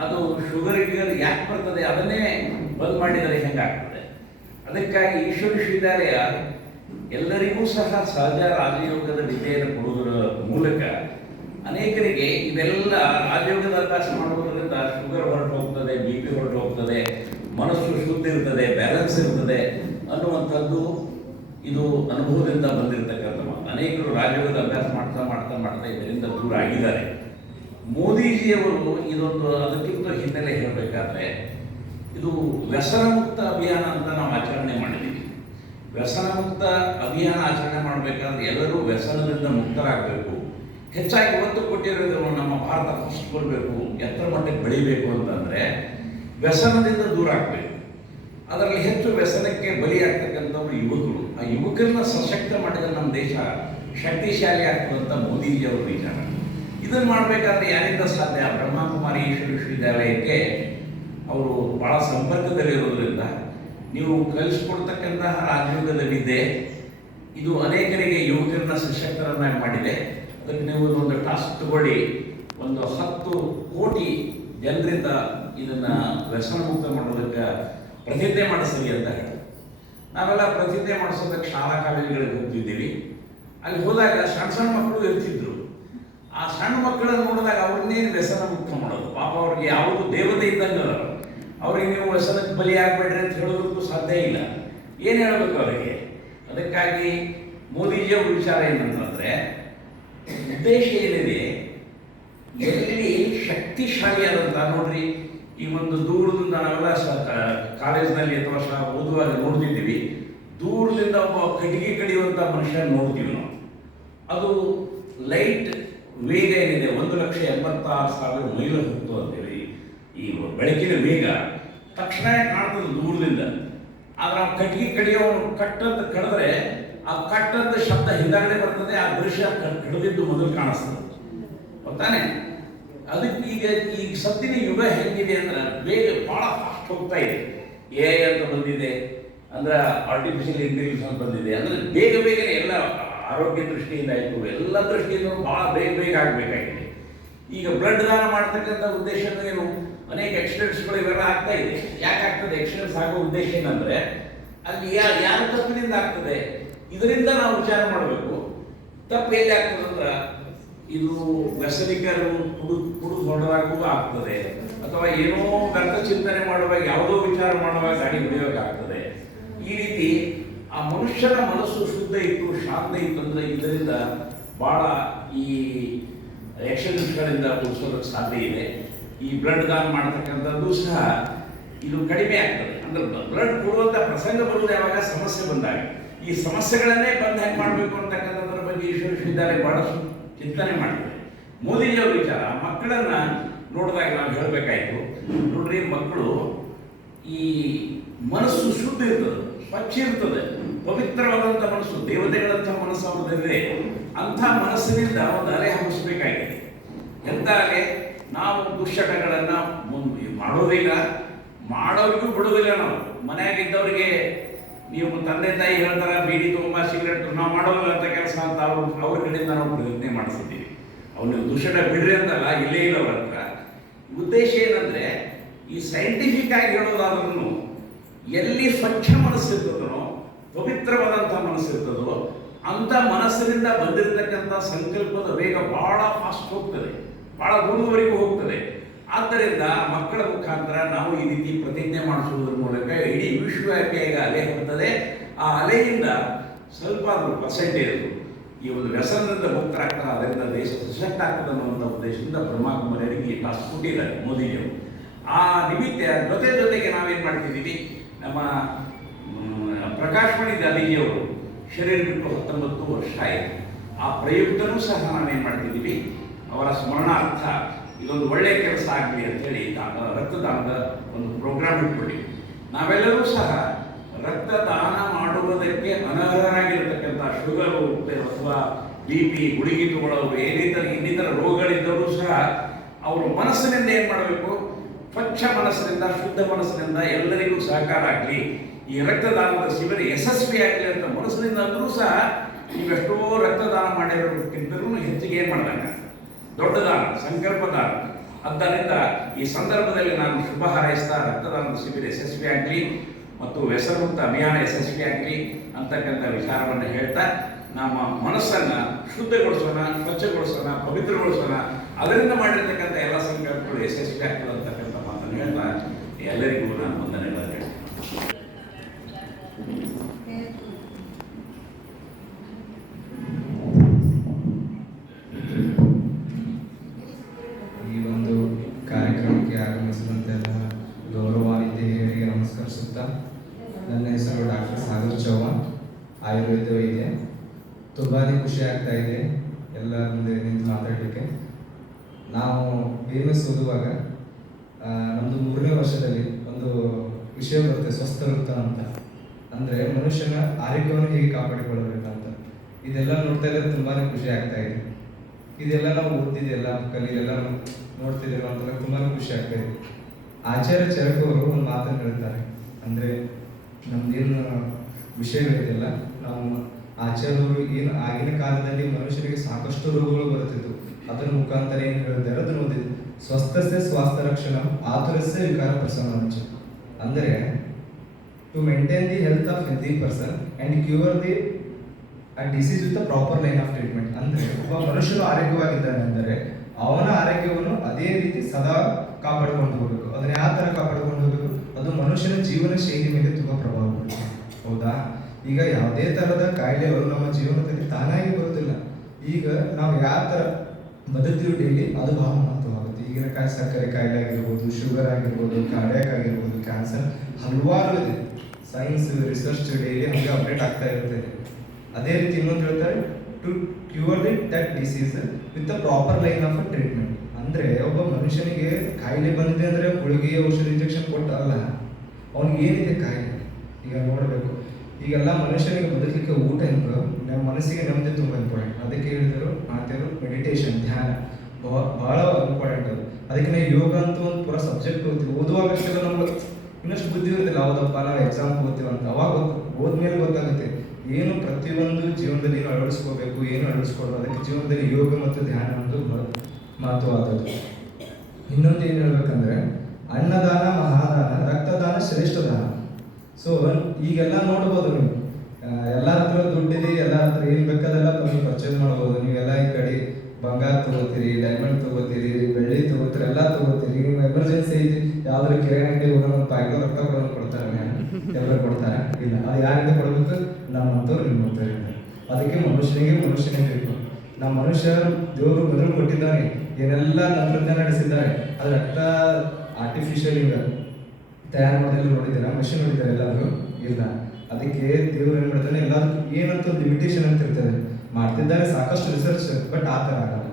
ಅದು ಶುಗರಿಗೆ ಯಾಕೆ ಬರ್ತದೆ ಅದನ್ನೇ ಬಂದ್ ಮಾಡಿದರೆ ಹೆಂಗಾಗ್ತದೆ. ಅದಕ್ಕಾಗಿ ಈಶ್ವರ ವಿಶ್ವವಿದ್ಯಾಲಯ ಎಲ್ಲರಿಗೂ ಸಹ ಸಹಜ ರಾಜಯೋಗದ ವಿದ್ಯೆಯನ್ನು ಕೊಡುವುದರ ಮೂಲಕ ಅನೇಕರಿಗೆ ಇದೆಲ್ಲ ರಾಜಯೋಗದ ಅಭ್ಯಾಸ ಮಾಡುವುದರಿಂದ ಶುಗರ್ ಹೊರಟು ಹೋಗ್ತದೆ, BP ಹೊರಟು ಹೋಗ್ತದೆ, ಮನಸ್ಸು ಶುದ್ಧ ಇರ್ತದೆ, ಬ್ಯಾಲೆನ್ಸ್ ಇರ್ತದೆ ಅನ್ನುವಂಥದ್ದು ಇದು ಅನುಭವದಿಂದ ಬಂದಿರತಕ್ಕಂಥ ಮಾತು. ಅನೇಕರು ರಾಜಯೋಗದ ಅಭ್ಯಾಸ ಮಾಡ್ತಾ ಮಾಡ್ತಾ ಮಾಡ್ತಾ ಇದರಿಂದ ದೂರ ಆಗಿದ್ದಾರೆ. ಮೋದಿಜಿಯವರು ಇದೊಂದು ಅದಕ್ಕಿಂತ ಹಿನ್ನೆಲೆ ಹೇಳಬೇಕಾದ್ರೆ ಇದು ವ್ಯಸನ ಮುಕ್ತ ಅಭಿಯಾನ ಅಂತ ನಾವು ಆಚರಣೆ ಮಾಡಿದ್ದೀವಿ. ವ್ಯಸನ ಮುಕ್ತ ಅಭಿಯಾನ ಆಚರಣೆ ಮಾಡಬೇಕಾದ್ರೆ ಎಲ್ಲರೂ ವ್ಯಸನದಿಂದ ಮುಕ್ತರಾಗಬೇಕು. ಹೆಚ್ಚಾಗಿ ಒತ್ತು ಕೊಟ್ಟಿರೋದು ನಮ್ಮ ಭಾರತ ಫಸ್ಟ್ ಕೊಡಬೇಕು, ಎತ್ತರ ಮಟ್ಟಕ್ಕೆ ಬೆಳಿಬೇಕು ಅಂತಂದರೆ ವ್ಯಸನದಿಂದ ದೂರ ಆಗಬೇಕು. ಅದರಲ್ಲಿ ಹೆಚ್ಚು ವ್ಯಸನಕ್ಕೆ ಬಲಿಯಾಗ್ತಕ್ಕಂಥವ್ರು ಯುವಕರು. ಆ ಯುವಕರನ್ನ ಸಶಕ್ತ ಮಾಡಿದರೆ ನಮ್ಮ ದೇಶ ಶಕ್ತಿಶಾಲಿ ಆಗ್ತದಂತ ಮೋದಿಜಿಯವರ ವಿಚಾರ. ಇದನ್ನು ಮಾಡಬೇಕಾದ್ರೆ ಯಾರಿಂದ ಸಾಧ್ಯ? ಬ್ರಹ್ಮಕುಮಾರಿ ಈಶ್ವರ ವಿಶ್ವವಿದ್ಯಾಲಯಕ್ಕೆ ಅವರು ಭಾಳ ಸಂಪರ್ಕದಲ್ಲಿರೋದ್ರಿಂದ ನೀವು ಕಲಿಸ್ಕೊಡ್ತಕ್ಕಂತಹ ರಾಜಯೋಗದ ವಿದ್ಯೆ ಇದು ಅನೇಕರಿಗೆ ಯುವಕರನ್ನ ಸಶಕ್ತರನ್ನಾಗಿ ಮಾಡಿದೆ. ಅದಕ್ಕೆ ನೀವು ಒಂದು ಟಾಸ್ಕ್ ತಗೊಳ್ಳಿ, ಒಂದು 10 ಕೋಟಿ ಜನರಿಂದ ಇದನ್ನು ವ್ಯಸನ ಮುಕ್ತ ಮಾಡೋದಕ್ಕೆ ಪ್ರತಿಜ್ಞೆ ಮಾಡಿಸ್ರಿ ಅಂತ ಹೇಳಿ ನಾವೆಲ್ಲ ಪ್ರತಿಜ್ಞೆ ಮಾಡಿಸೋದಕ್ಕೆ ಶಾಲಾ ಕಾಲೇಜುಗಳಿಗೆ ಹೋಗ್ತಿದ್ದೀವಿ. ಅಲ್ಲಿ ಹೋದಾಗ ಸಣ್ಣ ಸಣ್ಣ ಮಕ್ಕಳು ಇರ್ತಿದ್ರು. ಆ ಸಣ್ಣ ಮಕ್ಕಳನ್ನು ನೋಡಿದಾಗ ಅವ್ರನ್ನೇನು ವ್ಯಸನ ಮುಕ್ತ ಮಾಡೋದು? ಪಾಪ ಅವ್ರಿಗೆ ಯಾವುದು ದೇವತೆ ಇದ್ದಂಗೆ ಅವ್ರಿಗೆ ನೀವು ವ್ಯಸನಕ್ಕೆ ಬಲಿ ಆಗಬೇಡ್ರಿ ಅಂತ ಹೇಳೋದಕ್ಕೂ ಸಾಧ್ಯ ಇಲ್ಲ. ಏನು ಹೇಳಬೇಕು ಅವರಿಗೆ? ಅದಕ್ಕಾಗಿ ಮೋದಿಜಿಯವ್ರ ವಿಚಾರ ಏನಂತಂದರೆ ಉದ್ದೇಶ ಏನಿದೆ, ಎಲ್ಲಿ ಶಕ್ತಿಶಾಲಿಯಾದಂಥ ನೋಡ್ರಿ, ಈ ಒಂದು ದೂರದಿಂದ ನಾವೆಲ್ಲ ಕಾಲೇಜ್ನಲ್ಲಿ ಅಥವಾ ಓದುವಾಗ ನೋಡ್ತಿದ್ದೀವಿ, ದೂರದಿಂದ ಒಬ್ಬ ಕಟ್ಟಿಗೆ ಕಡಿಯುವಂಥ ಮನುಷ್ಯ ನೋಡ್ತೀವಿ ನಾವು. ಅದು ಲೈಟ್ ವೇಗ ಏನಿದೆ 1,86,000 ಮೈಲು ಹೋಗ್ತು ಅಂತೇಳಿ ಈ ಬೆಳಕಿನ ವೇಗ ತಕ್ಷಣ ಕಾಣ್ತದೆ ದೂರದಿಂದ. ಆದ್ರೆ ಆ ಕಟ್ಟಿಗೆ ಕಡಿಯೋನು ಕಟ್ಟಂತ ಕಡಿದ್ರೆ ಆ ಕಟ್ಟಂತ ಶಬ್ದ ಹಿಂದಾಗಡೆ ಬರ್ತದೆ, ಆ ದೃಶ್ಯ ಕಡಿದಿದ್ದು ಮೊದಲು ಕಾಣಿಸ್ತದೆ, ಗೊತ್ತಾನೆ? ಅದಕ್ಕೆ ಈಗ ಸದ್ದಿನ ಯುಗ ಹೆಂಗಿದೆ ಅಂದ್ರೆ ಬೇಗ ಭಾಳ ಫಾಸ್ಟ್ ಹೋಗ್ತಾ ಇದೆ. AI ಅಂತ ಬಂದಿದೆ, ಅಂದ್ರೆ ಆರ್ಟಿಫಿಷಿಯಲ್ ಇಂಟೆಲಿಜೆನ್ಸ್ ಅಂತ ಬಂದಿದೆ. ಅಂದ್ರೆ ಬೇಗ ಬೇಗನೆ ಎಲ್ಲ ಆರೋಗ್ಯ ದೃಷ್ಟಿಯಿಂದ ಆಯಿತು, ಎಲ್ಲ ದೃಷ್ಟಿಯಿಂದ ಭಾಳ ಬೇಗ ಆಗಬೇಕಾಗಿದೆ. ಈಗ ಬ್ಲಡ್ ದಾನ ಮಾಡ್ತಕ್ಕಂಥ ಉದ್ದೇಶ ಏನು? ಅನೇಕ ಆಕ್ಸಿಡೆಂಟ್ಸ್ಗಳು ಇವೆಲ್ಲ ಆಗ್ತಾ ಇದೆ. ಯಾಕೆ ಆಗ್ತದೆ? ಆಕ್ಸಿಡೆಂಟ್ಸ್ ಆಗೋ ಉದ್ದೇಶ ಏನಂದರೆ ಅಲ್ಲಿ ಯಾರ ತಪ್ಪಿನಿಂದ ಆಗ್ತದೆ, ಇದರಿಂದ ನಾವು ವಿಚಾರ ಮಾಡಬೇಕು. ತಪ್ಪು ಎಲ್ಲಿ ಆಗ್ತದೆ ಅಂದ್ರೆ ಇದು ವ್ಯಸನಿಕರು ಕುಡಿದು ಹೊಡೆದಾಗೂ ಆಗ್ತದೆ, ಅಥವಾ ಏನೋ ವ್ಯರ್ಥ ಚಿಂತನೆ ಮಾಡುವಾಗ, ಯಾವುದೋ ವಿಚಾರ ಮಾಡುವಾಗ ಗಾಡಿ ಹೊಡೆಯೋಕ್ಕಾಗ್ತದೆ. ಈ ರೀತಿ ಆ ಮನುಷ್ಯನ ಮನಸ್ಸು ಶುದ್ಧ ಇತ್ತು, ಶಾಂತ ಇತ್ತು ಅಂದರೆ ಇದರಿಂದ ಭಾಳ ಈ ಆಕ್ಸಿಡೆಂಟ್ಸ್ಗಳಿಂದ ಉಳಿಸೋದಕ್ಕೆ ಸಾಧ್ಯ ಇದೆ. ಈ ಬ್ಲಡ್ ದಾನ ಮಾಡ್ತಕ್ಕಂಥದ್ದು ಸಹ ಇದು ಕಡಿಮೆ ಆಗ್ತದೆ. ಅಂದ್ರೆ ಬ್ಲಡ್ ಕೊಡುವಂಥ ಪ್ರಸಂಗ ಬರುವುದು ಯಾವಾಗ? ಸಮಸ್ಯೆ ಬಂದಾಗ. ಈ ಸಮಸ್ಯೆಗಳನ್ನೇ ಬಂದ್ ಹೆಂಗೆ ಮಾಡಬೇಕು ಅಂತಕ್ಕಂಥದ್ರ ಬಗ್ಗೆ ಈಶ್ವರ ವಿಶ್ವವಿದ್ಯಾಲಯ ಭಾಳಷ್ಟು ಚಿಂತನೆ ಮಾಡಿದೆ. ಮೋದಿಜಿಯವ್ರ ವಿಚಾರ ಮಕ್ಕಳನ್ನು ನೋಡಿದಾಗ ನಾವು ಹೇಳಬೇಕಾಯ್ತು, ನೋಡ್ರಿ ಮಕ್ಕಳು ಈ ಮನಸ್ಸು ಶುದ್ಧ ಇರ್ತದೆ, ಸ್ವಚ್ಛ ಇರ್ತದೆ, ಪವಿತ್ರವಾದಂಥ ಮನಸ್ಸು, ದೇವತೆಗಳಂಥ ಮನಸ್ಸು ಅವ್ರದ್ದಿದೆ. ಅಂಥ ಮನಸ್ಸಿನಿಂದ ಒಂದು ಅಲೆ ಹಬ್ಬಿಸ್ಬೇಕಾಗಿದೆ. ಎಂಥ ಅಲೆ? ನಾವು ದುಶ್ಚಟಗಳನ್ನು ಮಾಡೋದಿಲ್ಲ, ಮಾಡೋರಿಗೂ ಬಿಡೋದಿಲ್ಲ. ನಾವು ಮನೆಯಾಗಿದ್ದವರಿಗೆ ನೀವು ತಂದೆ ತಾಯಿ ಹೇಳ್ತಾರೆ ಬೀಡಿ ತುಂಬ ಸಿಗರೇಟ್ ನಾವು ಮಾಡೋಲ್ಲ ಅಂತ ಕೆಲಸ ಅಂತ ಅವ್ರ ಕಡೆಯಿಂದ ನಾವು ಪ್ರಯತ್ನ ಮಾಡಿಸಿದ್ದೀವಿ. ಅವ್ರು ದೂಷಣೆ ಬಿಡ್ರಿ ಅಂತಲ್ಲ, ಇಲ್ಲೇ ಇಲ್ಲವ್ರ ಹತ್ರ. ಉದ್ದೇಶ ಏನಂದರೆ ಈ ಸೈಂಟಿಫಿಕ್ ಆಗಿ ಹೇಳೋದಾದ್ರೂ ಎಲ್ಲಿ ಸ್ವಚ್ಛ ಮನಸ್ಸಿರ್ತದೋ, ಪವಿತ್ರವಾದಂಥ ಮನಸ್ಸಿರ್ತದೋ ಅಂಥ ಮನಸ್ಸಿನಿಂದ ಬಂದಿರತಕ್ಕಂಥ ಸಂಕಲ್ಪದ ವೇಗ ಭಾಳ ಫಾಸ್ಟ್ ಹೋಗ್ತದೆ, ಭಾಳ ದೂರದವರೆಗೂ ಹೋಗ್ತದೆ. ಆದ್ದರಿಂದ ಮಕ್ಕಳ ಮುಖಾಂತರ ನಾವು ಈ ರೀತಿ ಪ್ರತಿಜ್ಞೆ ಮಾಡಿಸುವುದರ ಮೂಲಕ ಇಡೀ ವಿಶ್ವವ್ಯಾಪಿಯಾಗಿ ಅಲೆ ಹೋಗ್ತದೆ. ಆ ಅಲೆಯಿಂದ ಸ್ವಲ್ಪ ಪರ್ಸೆಂಟೇಜ್ ಈ ಒಂದು ವ್ಯಸನದಿಂದ ಮುಕ್ತರಾಗ್ತಾರೆ, ಅದರಿಂದ ದೇಶ ಸಶಕ್ತ ಆಗ್ತದೆ ಅನ್ನುವಂಥ ಉದ್ದೇಶದಿಂದ ಬ್ರಹ್ಮಕುಮಾರಿಯರಿಗೆ ಈ ಟಾಸ್ಕ್ ಕೊಟ್ಟಿದ್ದಾರೆ ಮೋದಿಜಿಯವರು. ಆ ನಿಮಿತ್ತ ಜೊತೆಗೆ ನಾವೇನು ಮಾಡ್ತಿದ್ದೀವಿ, ನಮ್ಮ ಪ್ರಕಾಶ್ ಮಣಿ ಗಾಂಧೀಜಿಯವರು ಶರೀರ ಬಿಟ್ಟು 19 ವರ್ಷ ಆಯಿತು. ಆ ಪ್ರಯುಕ್ತನೂ ಸಹ ನಾವೇನು ಮಾಡ್ತಿದ್ದೀವಿ, ಅವರ ಸ್ಮರಣಾರ್ಥ ಇದೊಂದು ಒಳ್ಳೆಯ ಕೆಲಸ ಆಗಲಿ ಅಂತೇಳಿ ರಕ್ತದಾನದ ಒಂದು ಪ್ರೋಗ್ರಾಮ್ ಇಟ್ಕೊಂಡಿವಿ. ನಾವೆಲ್ಲರೂ ಸಹ ರಕ್ತದಾನ ಮಾಡುವುದಕ್ಕೆ ಅನರ್ಹರಾಗಿರ್ತಕ್ಕಂಥ ಶುಗರು ಅಥವಾ BP ಗುಳಿಗೆ ತಗೊಳ್ಳೋರು ಇನ್ನಿತರ ರೋಗಗಳಿದ್ದವರು ಸಹ ಅವರು ಮನಸ್ಸಿನಿಂದ ಏನು ಮಾಡಬೇಕು, ಸ್ವಚ್ಛ ಮನಸ್ಸಿನಿಂದ ಶುದ್ಧ ಮನಸ್ಸಿನಿಂದ ಎಲ್ಲರಿಗೂ ಸಹಕಾರ ಆಗಲಿ, ಈ ರಕ್ತದಾನದ ಶಿಬಿರ ಯಶಸ್ವಿಯಾಗಲಿ ಅಂತ ಮನಸ್ಸಿನಿಂದ ಅಂದರೂ ಸಹ ನೀವೆಷ್ಟೋ ರಕ್ತದಾನ ಮಾಡಿರೋದಕ್ಕಿಂತಲೂ ಹೆಚ್ಚಿಗೆ ಏನು ಮಾಡಿದಾಗ ದೊಡ್ಡ ದಾನ, ಸಂಕಲ್ಪ ದಾನ. ಆದ್ದರಿಂದ ಈ ಸಂದರ್ಭದಲ್ಲಿ ನಾನು ಶುಭ ಹಾರೈಸ್ತಾ ರಕ್ತದಾನದ ಶಿಬಿರ ಯಶಸ್ವಿಯಾಗಲಿ ಮತ್ತು ವ್ಯಸನಮುಕ್ತ ಅಭಿಯಾನ ಯಶಸ್ವಿಯಾಗಲಿ ಅಂತಕ್ಕಂಥ ವಿಚಾರವನ್ನು ಹೇಳ್ತಾ ನಮ್ಮ ಮನಸ್ಸನ್ನು ಶುದ್ಧಗೊಳಿಸೋಣ, ಸ್ವಚ್ಛಗೊಳಿಸೋಣ, ಪವಿತ್ರಗೊಳಿಸೋಣ. ಅದರಿಂದ ಮಾಡಿರ್ತಕ್ಕಂಥ ಎಲ್ಲ ಸಂಕಲ್ಪಗಳು ಯಶಸ್ವಿ ಆಗ್ತದೆ ಅಂತಕ್ಕಂಥ ಮಾತನ್ನು ಹೇಳ್ತಾ ಎಲ್ಲರಿಗೂ ನಾನು ವಂದನೆಗಳನ್ನು ಹೇಳ್ತೀನಿ. ಈ ಒಂದು ಕಾರ್ಯಕ್ರಮಕ್ಕೆ ಆಗಮಿಸಿದಂತೆಲ್ಲ ಗೌರವಾನ್ವಿತ ಹಿರಿಯರಿಗೆ ನಮಸ್ಕರಿಸುತ್ತಾ, ನನ್ನ ಹೆಸರು ಡಾಕ್ಟರ್ ಸಾಗರ್ ಚೌಹಾಣ್, ಆಯುರ್ವೇದ ವೈದ್ಯ. ತುಂಬಾ ಖುಷಿ ಆಗ್ತಾ ಇದೆ ಎಲ್ಲ ಮುಂದೆ ನಿಂತು ಮಾತಾಡಲಿಕ್ಕೆ. ನಾವು BMS ಓದುವಾಗ ನಮ್ಮದು 3ನೇ ವರ್ಷದಲ್ಲಿ ಒಂದು ವಿಷಯ ಬರುತ್ತೆ, ಸ್ವಸ್ಥ ವೃತ್ತ ಅಂತ. ಅಂದರೆ ಮನುಷ್ಯನ ಆರೋಗ್ಯವನ್ನು ಹೇಗೆ ಕಾಪಾಡಿಕೊಳ್ಳಬೇಕಂತ. ಇದೆಲ್ಲ ನೋಡ್ತಾ ಇದ್ರೆ ತುಂಬಾ ಖುಷಿ ಆಗ್ತಾ ಇದೆ. ಇದೆಲ್ಲ ನಾವು ಓದ್ತಿದ್ದೆಲ್ಲ ಕಲಿಯೆಲ್ಲ ನೋಡ್ತಿದ್ದೆಲ್ಲ ಅಂತೆಲ್ಲ ತುಂಬಾ ಖುಷಿ ಆಗ್ತಾ ಇದೆ. ಆಚಾರ್ಯ ಚರಕ ಅವರು ಒಂದು ಮಾತನ್ನು ಹೇಳ್ತಾರೆ, ಅಂದರೆ ನಮ್ದೇನು ವಿಷಯಗಳಿದೆಯಲ್ಲ, ನಾವು ಆಚಾರ್ಯವರು ಏನು ಆಗಿನ ಕಾಲದಲ್ಲಿ ಮನುಷ್ಯರಿಗೆ ಸಾಕಷ್ಟು ರೋಗಗಳು ಬರುತ್ತಿತ್ತು, ಅದರ ಮುಖಾಂತರ ಏನು ಹೇಳಿದ್ದಾರೆ ಅದನ್ನು ಓದಿದ್ದು. ಸ್ವಸ್ಥಸ್ಯ ಸ್ವಾಸ್ಥ್ಯ ರಕ್ಷಣ ಆತುರಸ್ಯ ವಿಕಾರ ಪ್ರಸನ್ನ. ಅಂದರೆ to maintain the health of healthy person and cure the disease with proper line of treatment. ಅಂದರೆ ಒಬ್ಬ ಮನುಷ್ಯನು ಆರೋಗ್ಯವಾಗಿದ್ದಾನೆ ಅಂದರೆ ಅವನ ಆರೋಗ್ಯವನ್ನು ಅದೇ ರೀತಿ ಸದಾ ಕಾಪಾಡಿಕೊಂಡು ಹೋಗಬೇಕು. ಅದನ್ನ ಯಾವ ಥರ ಕಾಪಾಡಿಕೊಂಡು ಹೋಗಬೇಕು, ಅದು ಮನುಷ್ಯನ ಜೀವನ ಶೈಲಿ ಮೇಲೆ ತುಂಬ ಪ್ರಭಾವ ಬೀರುತ್ತೆ. ಹೌದಾ? ಈಗ ಯಾವುದೇ ಥರದ ಕಾಯಿಲೆಗಳು ನಮ್ಮ ಜೀವನದಲ್ಲಿ ತಾನಾಗಿ ಬರುತ್ತಿಲ್ಲ. ಈಗ ನಾವು ಯಾವ ಥರ ಬದುಕ್ತೀವಿ ಡೈಲಿ ಅದು ಬಹಳ ಮಹತ್ವವಾಗುತ್ತೆ. ಈಗಿನ ಸಕ್ಕರೆ ಕಾಯಿಲೆ ಆಗಿರ್ಬೋದು, ಶುಗರ್ ಆಗಿರ್ಬೋದು, ಕಾರ್ಡಿಯಾಕ್ ಆಗಿರ್ಬೋದು, ಕ್ಯಾನ್ಸರ್, ಹಲವಾರು ಇದೆ. ಸೈನ್ಸ್ ರಿಸರ್ಚ್ ಡೈಲಿ ಹಂಗೆ ಅಪ್ಡೇಟ್ ಆಗ್ತಾ ಇರುತ್ತೆ. ಅದೇ ರೀತಿ ಇನ್ನೊಂದು ಹೇಳ್ತಾರೆ, to cure that disease with a proper line of treatment. ಅಂದರೆ ಒಬ್ಬ ಮನುಷ್ಯನಿಗೆ ಕಾಯಿಲೆ ಬಂದಿದೆ ಅಂದರೆ ಗುಳಿಗೆ ಔಷಧಿ ಇಂಜೆಕ್ಷನ್ ಕೊಟ್ಟಲ್ಲ, ಅವ್ನಿಗೆ ಏನಿದೆ ಕಾಯಿಲೆ ಈಗ ನೋಡಬೇಕು. ಈಗೆಲ್ಲ ಮನುಷ್ಯನಿಗೆ ಬದುಕಲಿಕ್ಕೆ ಊಟ ಹೆಂಗೆ, ನಮ್ಮ ಮನಸ್ಸಿಗೆ ನೆಮ್ಮದಿ ತುಂಬ ಇಂಪಾರ್ಟೆಂಟ್. ಅದಕ್ಕೆ ಹೇಳಿದರು ಮಾತೇನು, ಮೆಡಿಟೇಷನ್, ಧ್ಯಾನ ಭಾಳ ಇಂಪಾರ್ಟೆಂಟ್ ಅದು. ಅದಕ್ಕೆ ನಾವು ಯೋಗ ಅಂತ ಒಂದು ಪೂರ ಸಬ್ಜೆಕ್ಟ್ ಓದ್ತೀವಿ. ಓದುವಾಗಷ್ಟೆಲ್ಲ ನಮ್ಗೆ ಇನ್ನಷ್ಟು ಬುದ್ಧಿ ಇರೋದಿಲ್ಲ, ಹೌದಪ್ಪ ನಾವು ಎಕ್ಸಾಮ್ ಓದ್ತೀವಿ ಅಂತ. ಅವಾಗ ಓದ್ಮೇಲೆ ಗೊತ್ತಾಗುತ್ತೆ ಏನು ಪ್ರತಿಯೊಂದು ಜೀವನದಲ್ಲಿ ಏನು ಅಳವಡಿಸ್ಕೋಬೇಕು, ಏನು ಅಳವಡಿಸ್ಕೊಡ್ಬೇಕು. ಅದಕ್ಕೆ ಜೀವನದಲ್ಲಿ ಯೋಗ ಮತ್ತು ಧ್ಯಾನ ಒಂದು ಮಹತ್ವವಾದದ್ದು. ಇನ್ನೊಂದು ಏನು ಹೇಳ್ಬೇಕಂದ್ರೆ, ಅನ್ನದಾನ ಮಹಾದಾನ, ರಕ್ತದಾನ ಶ್ರೇಷ್ಠ ದಾನ. ಸೊ ಈಗೆಲ್ಲ ನೋಡ್ಬೋದು ನೀವು, ಎಲ್ಲರ ಹತ್ರ ದುಡ್ಡಿದೆ, ಎಲ್ಲರ ಹತ್ರ ಏನು ಬೇಕಾದೆಲ್ಲ ನೀವು ಪರ್ಚೇಸ್ ಮಾಡ್ಬೋದು. ನೀವೆಲ್ಲ ಈ ಕಡೆ ಬಂಗಾರ ತಗೋತೀರಿ, ಡೈಮಂಡ್ ತಗೋತೀರಿ, ಬೆಳ್ಳಿ ತಗೋತೀರಿ, ಎಲ್ಲ ತಗೋತೀರಿ. ನೀವು ಎಮರ್ಜೆನ್ಸಿ ಐತಿ ಯಾವ್ದಾದ್ರು ಕಿರಾಣಿ ಅಂಗಡಿ ಹೋಗೋಣ, ಒಂದು ಪಾಯ್ಕೋ ರೊಕ್ಕ ಕೊಡೋದು ಕೊಡ್ತಾರೆ, ಎಲ್ಲರೂ ಕೊಡ್ತಾರೆ ಇಲ್ಲ. ಅದು ಯಾರಿಂದ ಕೊಡಬೇಕು, ನಮ್ಮಂಥವ್ರು ನಿಮ್ಮಂಥವ್ರು. ಅದಕ್ಕೆ ಮನುಷ್ಯನೇ ಬೇಕು. ನಮ್ಮ ಮನುಷ್ಯ ದೇವರು ಮೊದಲು ಕೊಟ್ಟಿದ್ದಾನೆ, ಏನೆಲ್ಲ ತಂತ್ರಜ್ಞಾನ ನಡೆಸಿದ್ದಾರೆ. ಅದು ರಕ್ತ ಆರ್ಟಿಫಿಷಿಯಲ್ ಈಗ ತಯಾರು ಮಾಡೋದೆಲ್ಲ ನೋಡಿದ್ದೀರಾ, ಮಷಿನ್ ನೋಡಿದ್ದಾರೆ ಎಲ್ಲಾದರೂ ಇಲ್ಲ. ಅದಕ್ಕೆ ದೇವರು ಏನು ಮಾಡ್ತಾನೆ, ಎಲ್ಲದಕ್ಕೂ ಏನಂತ ಲಿಮಿಟೇಷನ್ ಅಂತ ಇರ್ತದೆ. ಮಾಡ್ತಿದ್ದಾರೆ ಸಾಕಷ್ಟು ರಿಸರ್ಚ್, ಬಟ್ ಆ ಥರ ಆಗಲ್ಲ.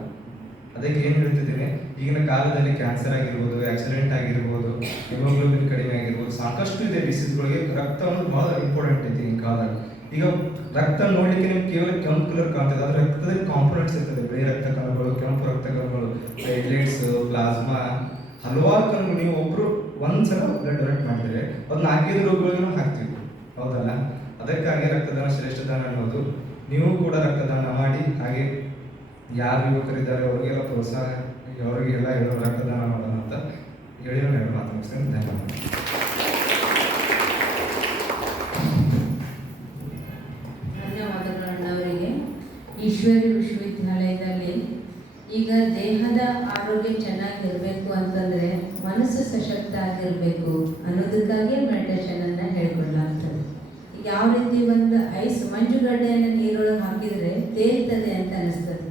ಅದಕ್ಕೆ ಏನು ಹೇಳ್ತಿದ್ದೀನಿ, ಈಗಿನ ಕಾಲದಲ್ಲಿ ಕ್ಯಾನ್ಸರ್ ಆಗಿರ್ಬೋದು, ಆಕ್ಸಿಡೆಂಟ್ ಆಗಿರ್ಬೋದು, ಹಿಮೋಗ್ಲೋಬಿನ್ ಕಡಿಮೆ ಆಗಿರ್ಬೋದು, ಸಾಕಷ್ಟು ಇದೆ ಡಿಸೀಸ್ಗಳಿಗೆ. ರಕ್ತ ಅನ್ನೋದು ಭಾಳ ಇಂಪಾರ್ಟೆಂಟ್ ಐತಿ ಈ ಕಾಲದಲ್ಲಿ. ಈಗ ರಕ್ತ ನೋಡಲಿಕ್ಕೆ ನಿಮ್ಗೆ ಕೇವಲ ಕೆಂಪು ಕಲರ್ ಕಾಣ್ತದೆ, ಆದರೆ ರಕ್ತದಲ್ಲಿ ಕಾಂಪೋನೆಂಟ್ಸ್ ಇರ್ತದೆ. ಬಿಳಿ ರಕ್ತ ಕಣಗಳು, ಕೆಂಪು ರಕ್ತ ಕಣಗಳು, ಪ್ಲೇಟ್ಲೆಟ್ಸ್, ಪ್ಲಾಸ್ಮಾ, ಹಲವಾರು ಕಣಗಳು. ನೀವು ಒಬ್ಬರು ಒಂದ್ಸಲ ಬ್ಲಡ್ ಡೊನೇಟ್ ಮಾಡಿದರೆ ಅದು 4-5 ರೋಗಗಳಿಗೂ ಹಾಕ್ತೀವಿ, ಹೌದಲ್ಲ? ಅದಕ್ಕಾಗಿ ರಕ್ತದಾನ ಶ್ರೇಷ್ಠ ದಾನ ಅನ್ನೋದು. ನೀವು ಕೂಡ ರಕ್ತದಾನ ಮಾಡಿ, ಹಾಗೆ ಯಾರು ಯುವಕರಿದ್ದಾರೆ ಅವರಿಗೆಲ್ಲ ಪ್ರೋತ್ಸಾಹ, ಅವರಿಗೆಲ್ಲ ಹೇಳೋ ರಕ್ತದಾನ ಮಾಡೋಣ ಅಂತ ಹೇಳಿ ನಾನು ಎರಡು ಮಾತು ಮುಗಿಸ್ತೇನೆ. ಧನ್ಯವಾದ. ಧನ್ಯವಾದಗಳು ಅಣ್ಣವರಿಗೆ. ಈಶ್ವರಿ ವಿಶ್ವವಿದ್ಯಾಲಯದಲ್ಲಿ ಈಗ ದೇಹದ ಆರೋಗ್ಯ ಚೆನ್ನಾಗಿರಬೇಕು ಅಂತಂದರೆ ಮನಸ್ಸು ಸಶಕ್ತ ಆಗಿರಬೇಕು ಅನ್ನೋದಕ್ಕಾಗಿ ಮೆಡಿಟೇಷನನ್ನು ಹೇಳ್ಕೊಡ್ಲಾಗ್ತದೆ. ಈಗ ಯಾವ ರೀತಿ ಒಂದು ಮಂಜುಗಡ್ಡೆಯನ್ನು ನೀರೊಳಗೆ ಹಾಕಿದರೆ ತೇಲ್ತದೆ ಅಂತ ಅನಿಸ್ತದೆ.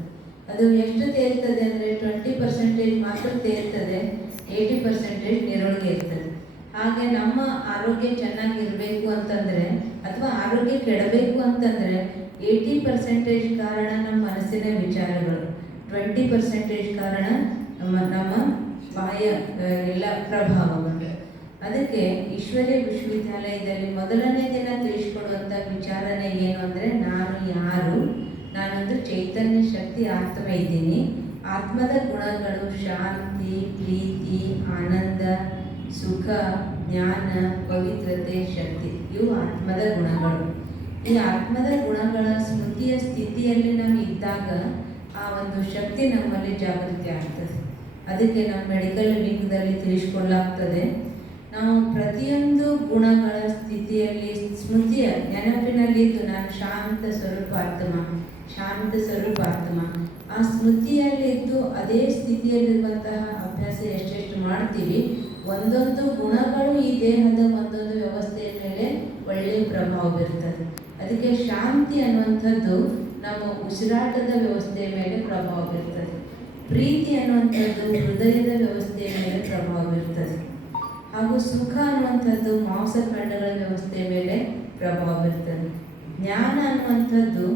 ಅದು ಎಷ್ಟು ತೇಲ್ತದೆ ಅಂದರೆ 20% ಮಾತ್ರ ತೇಲ್ತದೆ, 80% ನೀರೊಳಗೆ ಇರ್ತದೆ. ಹಾಗೆ ನಮ್ಮ ಆರೋಗ್ಯ ಚೆನ್ನಾಗಿರಬೇಕು ಅಂತಂದರೆ ಅಥವಾ ಆರೋಗ್ಯ ಕೆಡಬೇಕು ಅಂತಂದರೆ 80% ಕಾರಣ ನಮ್ಮ ಮನಸ್ಸಿನ ವಿಚಾರಗಳು, 20% ಕಾರಣ ನಮ್ಮ ಬಾಹ್ಯ ಎಲ್ಲ ಪ್ರಭಾವಗಳು. ಅದಕ್ಕೆ ಈಶ್ವರ್ಯ ವಿಶ್ವವಿದ್ಯಾಲಯದಲ್ಲಿ ಮೊದಲನೇ ದಿನ ತಿಳಿಸ್ಕೊಡುವಂಥ ವಿಚಾರನೆ ಏನು ಅಂದರೆ, ನಾನು ಯಾರು, ನಾನೊಂದು ಚೈತನ್ಯ ಶಕ್ತಿ ಆತ್ಮ ಇದ್ದೀನಿ. ಆತ್ಮದ ಗುಣಗಳು ಶಾಂತಿ, ಪ್ರೀತಿ, ಆನಂದ, ಸುಖ, ಜ್ಞಾನ, ಪವಿತ್ರತೆ, ಶಕ್ತಿ. ಇವು ಆತ್ಮದ ಗುಣಗಳು. ಈ ಆತ್ಮದ ಗುಣಗಳ ಸ್ಮೃತಿಯ ಸ್ಥಿತಿಯಲ್ಲಿ ನಾವು ಇದ್ದಾಗ ಆ ಒಂದು ಶಕ್ತಿ ನಮ್ಮಲ್ಲಿ ಜಾಗೃತಿ ಆಗ್ತದೆ. ಅದಕ್ಕೆ ನಮ್ಮ ಮೆಡಿಕಲ್ ವಿಂಗ್ದಲ್ಲಿ ತಿಳಿಸ್ಕೊಳ್ಳಾಗ್ತದೆ, ನಾವು ಪ್ರತಿಯೊಂದು ಗುಣಗಳ ಸ್ಥಿತಿಯಲ್ಲಿ ಸ್ಮೃತಿಯ ನೆನಪಿನಲ್ಲಿದ್ದು ನಾನು ಶಾಂತ ಸ್ವರೂಪಾತ್ಮ, ಶಾಂತ ಸ್ವರೂಪಾತ್ಮ, ಆ ಸ್ಮೃತಿಯಲ್ಲಿದ್ದು ಅದೇ ಸ್ಥಿತಿಯಲ್ಲಿರುವಂತಹ ಅಭ್ಯಾಸ ಎಷ್ಟೆಷ್ಟು ಮಾಡ್ತೀವಿ, ಒಂದೊಂದು ಗುಣಗಳು ಈ ದೇಹದ ಒಂದೊಂದು ವ್ಯವಸ್ಥೆಯ ಮೇಲೆ ಒಳ್ಳೆಯ ಪ್ರಭಾವ ಬೀರ್ತದೆ. ಅದಕ್ಕೆ ಶಾಂತಿ ಅನ್ನುವಂಥದ್ದು ನಮ್ಮ ಉಸಿರಾಟದ ವ್ಯವಸ್ಥೆಯ ಮೇಲೆ ಪ್ರಭಾವ ಬೀರ್ತದೆ. ಪ್ರೀತಿ ಅನ್ನುವಂಥದ್ದು ಹೃದಯದ ವ್ಯವಸ್ಥೆಯ ಮೇಲೆ ಪ್ರಭಾವ ಬೀರ್ತದೆ. ಹಾಗೂ ಸುಖ ಅನ್ನುವಂಥದ್ದು ಮಾಂಸಖಂಡಗಳ ವ್ಯವಸ್ಥೆಯ ಮೇಲೆ ಪ್ರಭಾವ ಬೀರ್ತದೆ. ಜ್ಞಾನ ಅನ್ನುವಂಥದ್ದು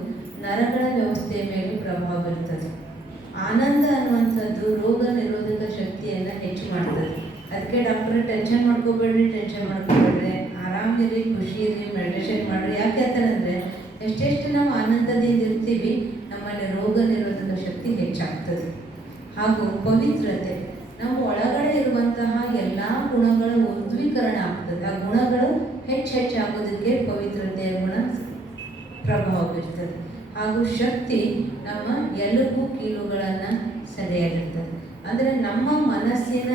ನರಗಳ ವ್ಯವಸ್ಥೆಯ ಮೇಲೆ ಪ್ರಭಾವ ಬೀರ್ತದೆ. ಆನಂದ ಅನ್ನುವಂಥದ್ದು ರೋಗ ನಿರೋಧಕ ಶಕ್ತಿಯನ್ನು ಹೆಚ್ಚು ಮಾಡ್ತದೆ. ಅದಕ್ಕೆ ಡಾಕ್ಟರ್ ಟೆನ್ಷನ್ ಮಾಡ್ಕೋಬೇಡ್ರಿ, ಆರಾಮಿರಿ, ಖುಷಿ ಇರಿ, ಮೆಡಿಟೇಷನ್ ಮಾಡಿರಿ. ಯಾಕೆ ಅಂತಾರಂದರೆ ಎಷ್ಟೆಷ್ಟು ನಾವು ಆನಂದದಿಂದ ಇರ್ತೀವಿ ನಮ್ಮಲ್ಲಿ ರೋಗ ನಿರೋಧಕ ಶಕ್ತಿ ಹೆಚ್ಚಾಗ್ತದೆ. ಹಾಗೂ ಪವಿತ್ರತೆ, ನಮ್ಮ ಒಳಗಡೆ ಇರುವಂತಹ ಎಲ್ಲ ಗುಣಗಳ ಉದ್ವೀಕರಣ ಆಗ್ತದೆ. ಆ ಗುಣಗಳು ಹೆಚ್ಚಾಗೋದಕ್ಕೆ ಪವಿತ್ರತೆಯ ಗುಣ ಪ್ರಭಾವ ಬೀರ್ತದೆ. ಹಾಗೂ ಶಕ್ತಿ ನಮ್ಮ ಎಲುಬು ಕೀಲುಗಳನ್ನು ಸರಿಯಾಗಿರ್ತದೆ. ಅಂದರೆ ನಮ್ಮ ಮನಸ್ಸಿನ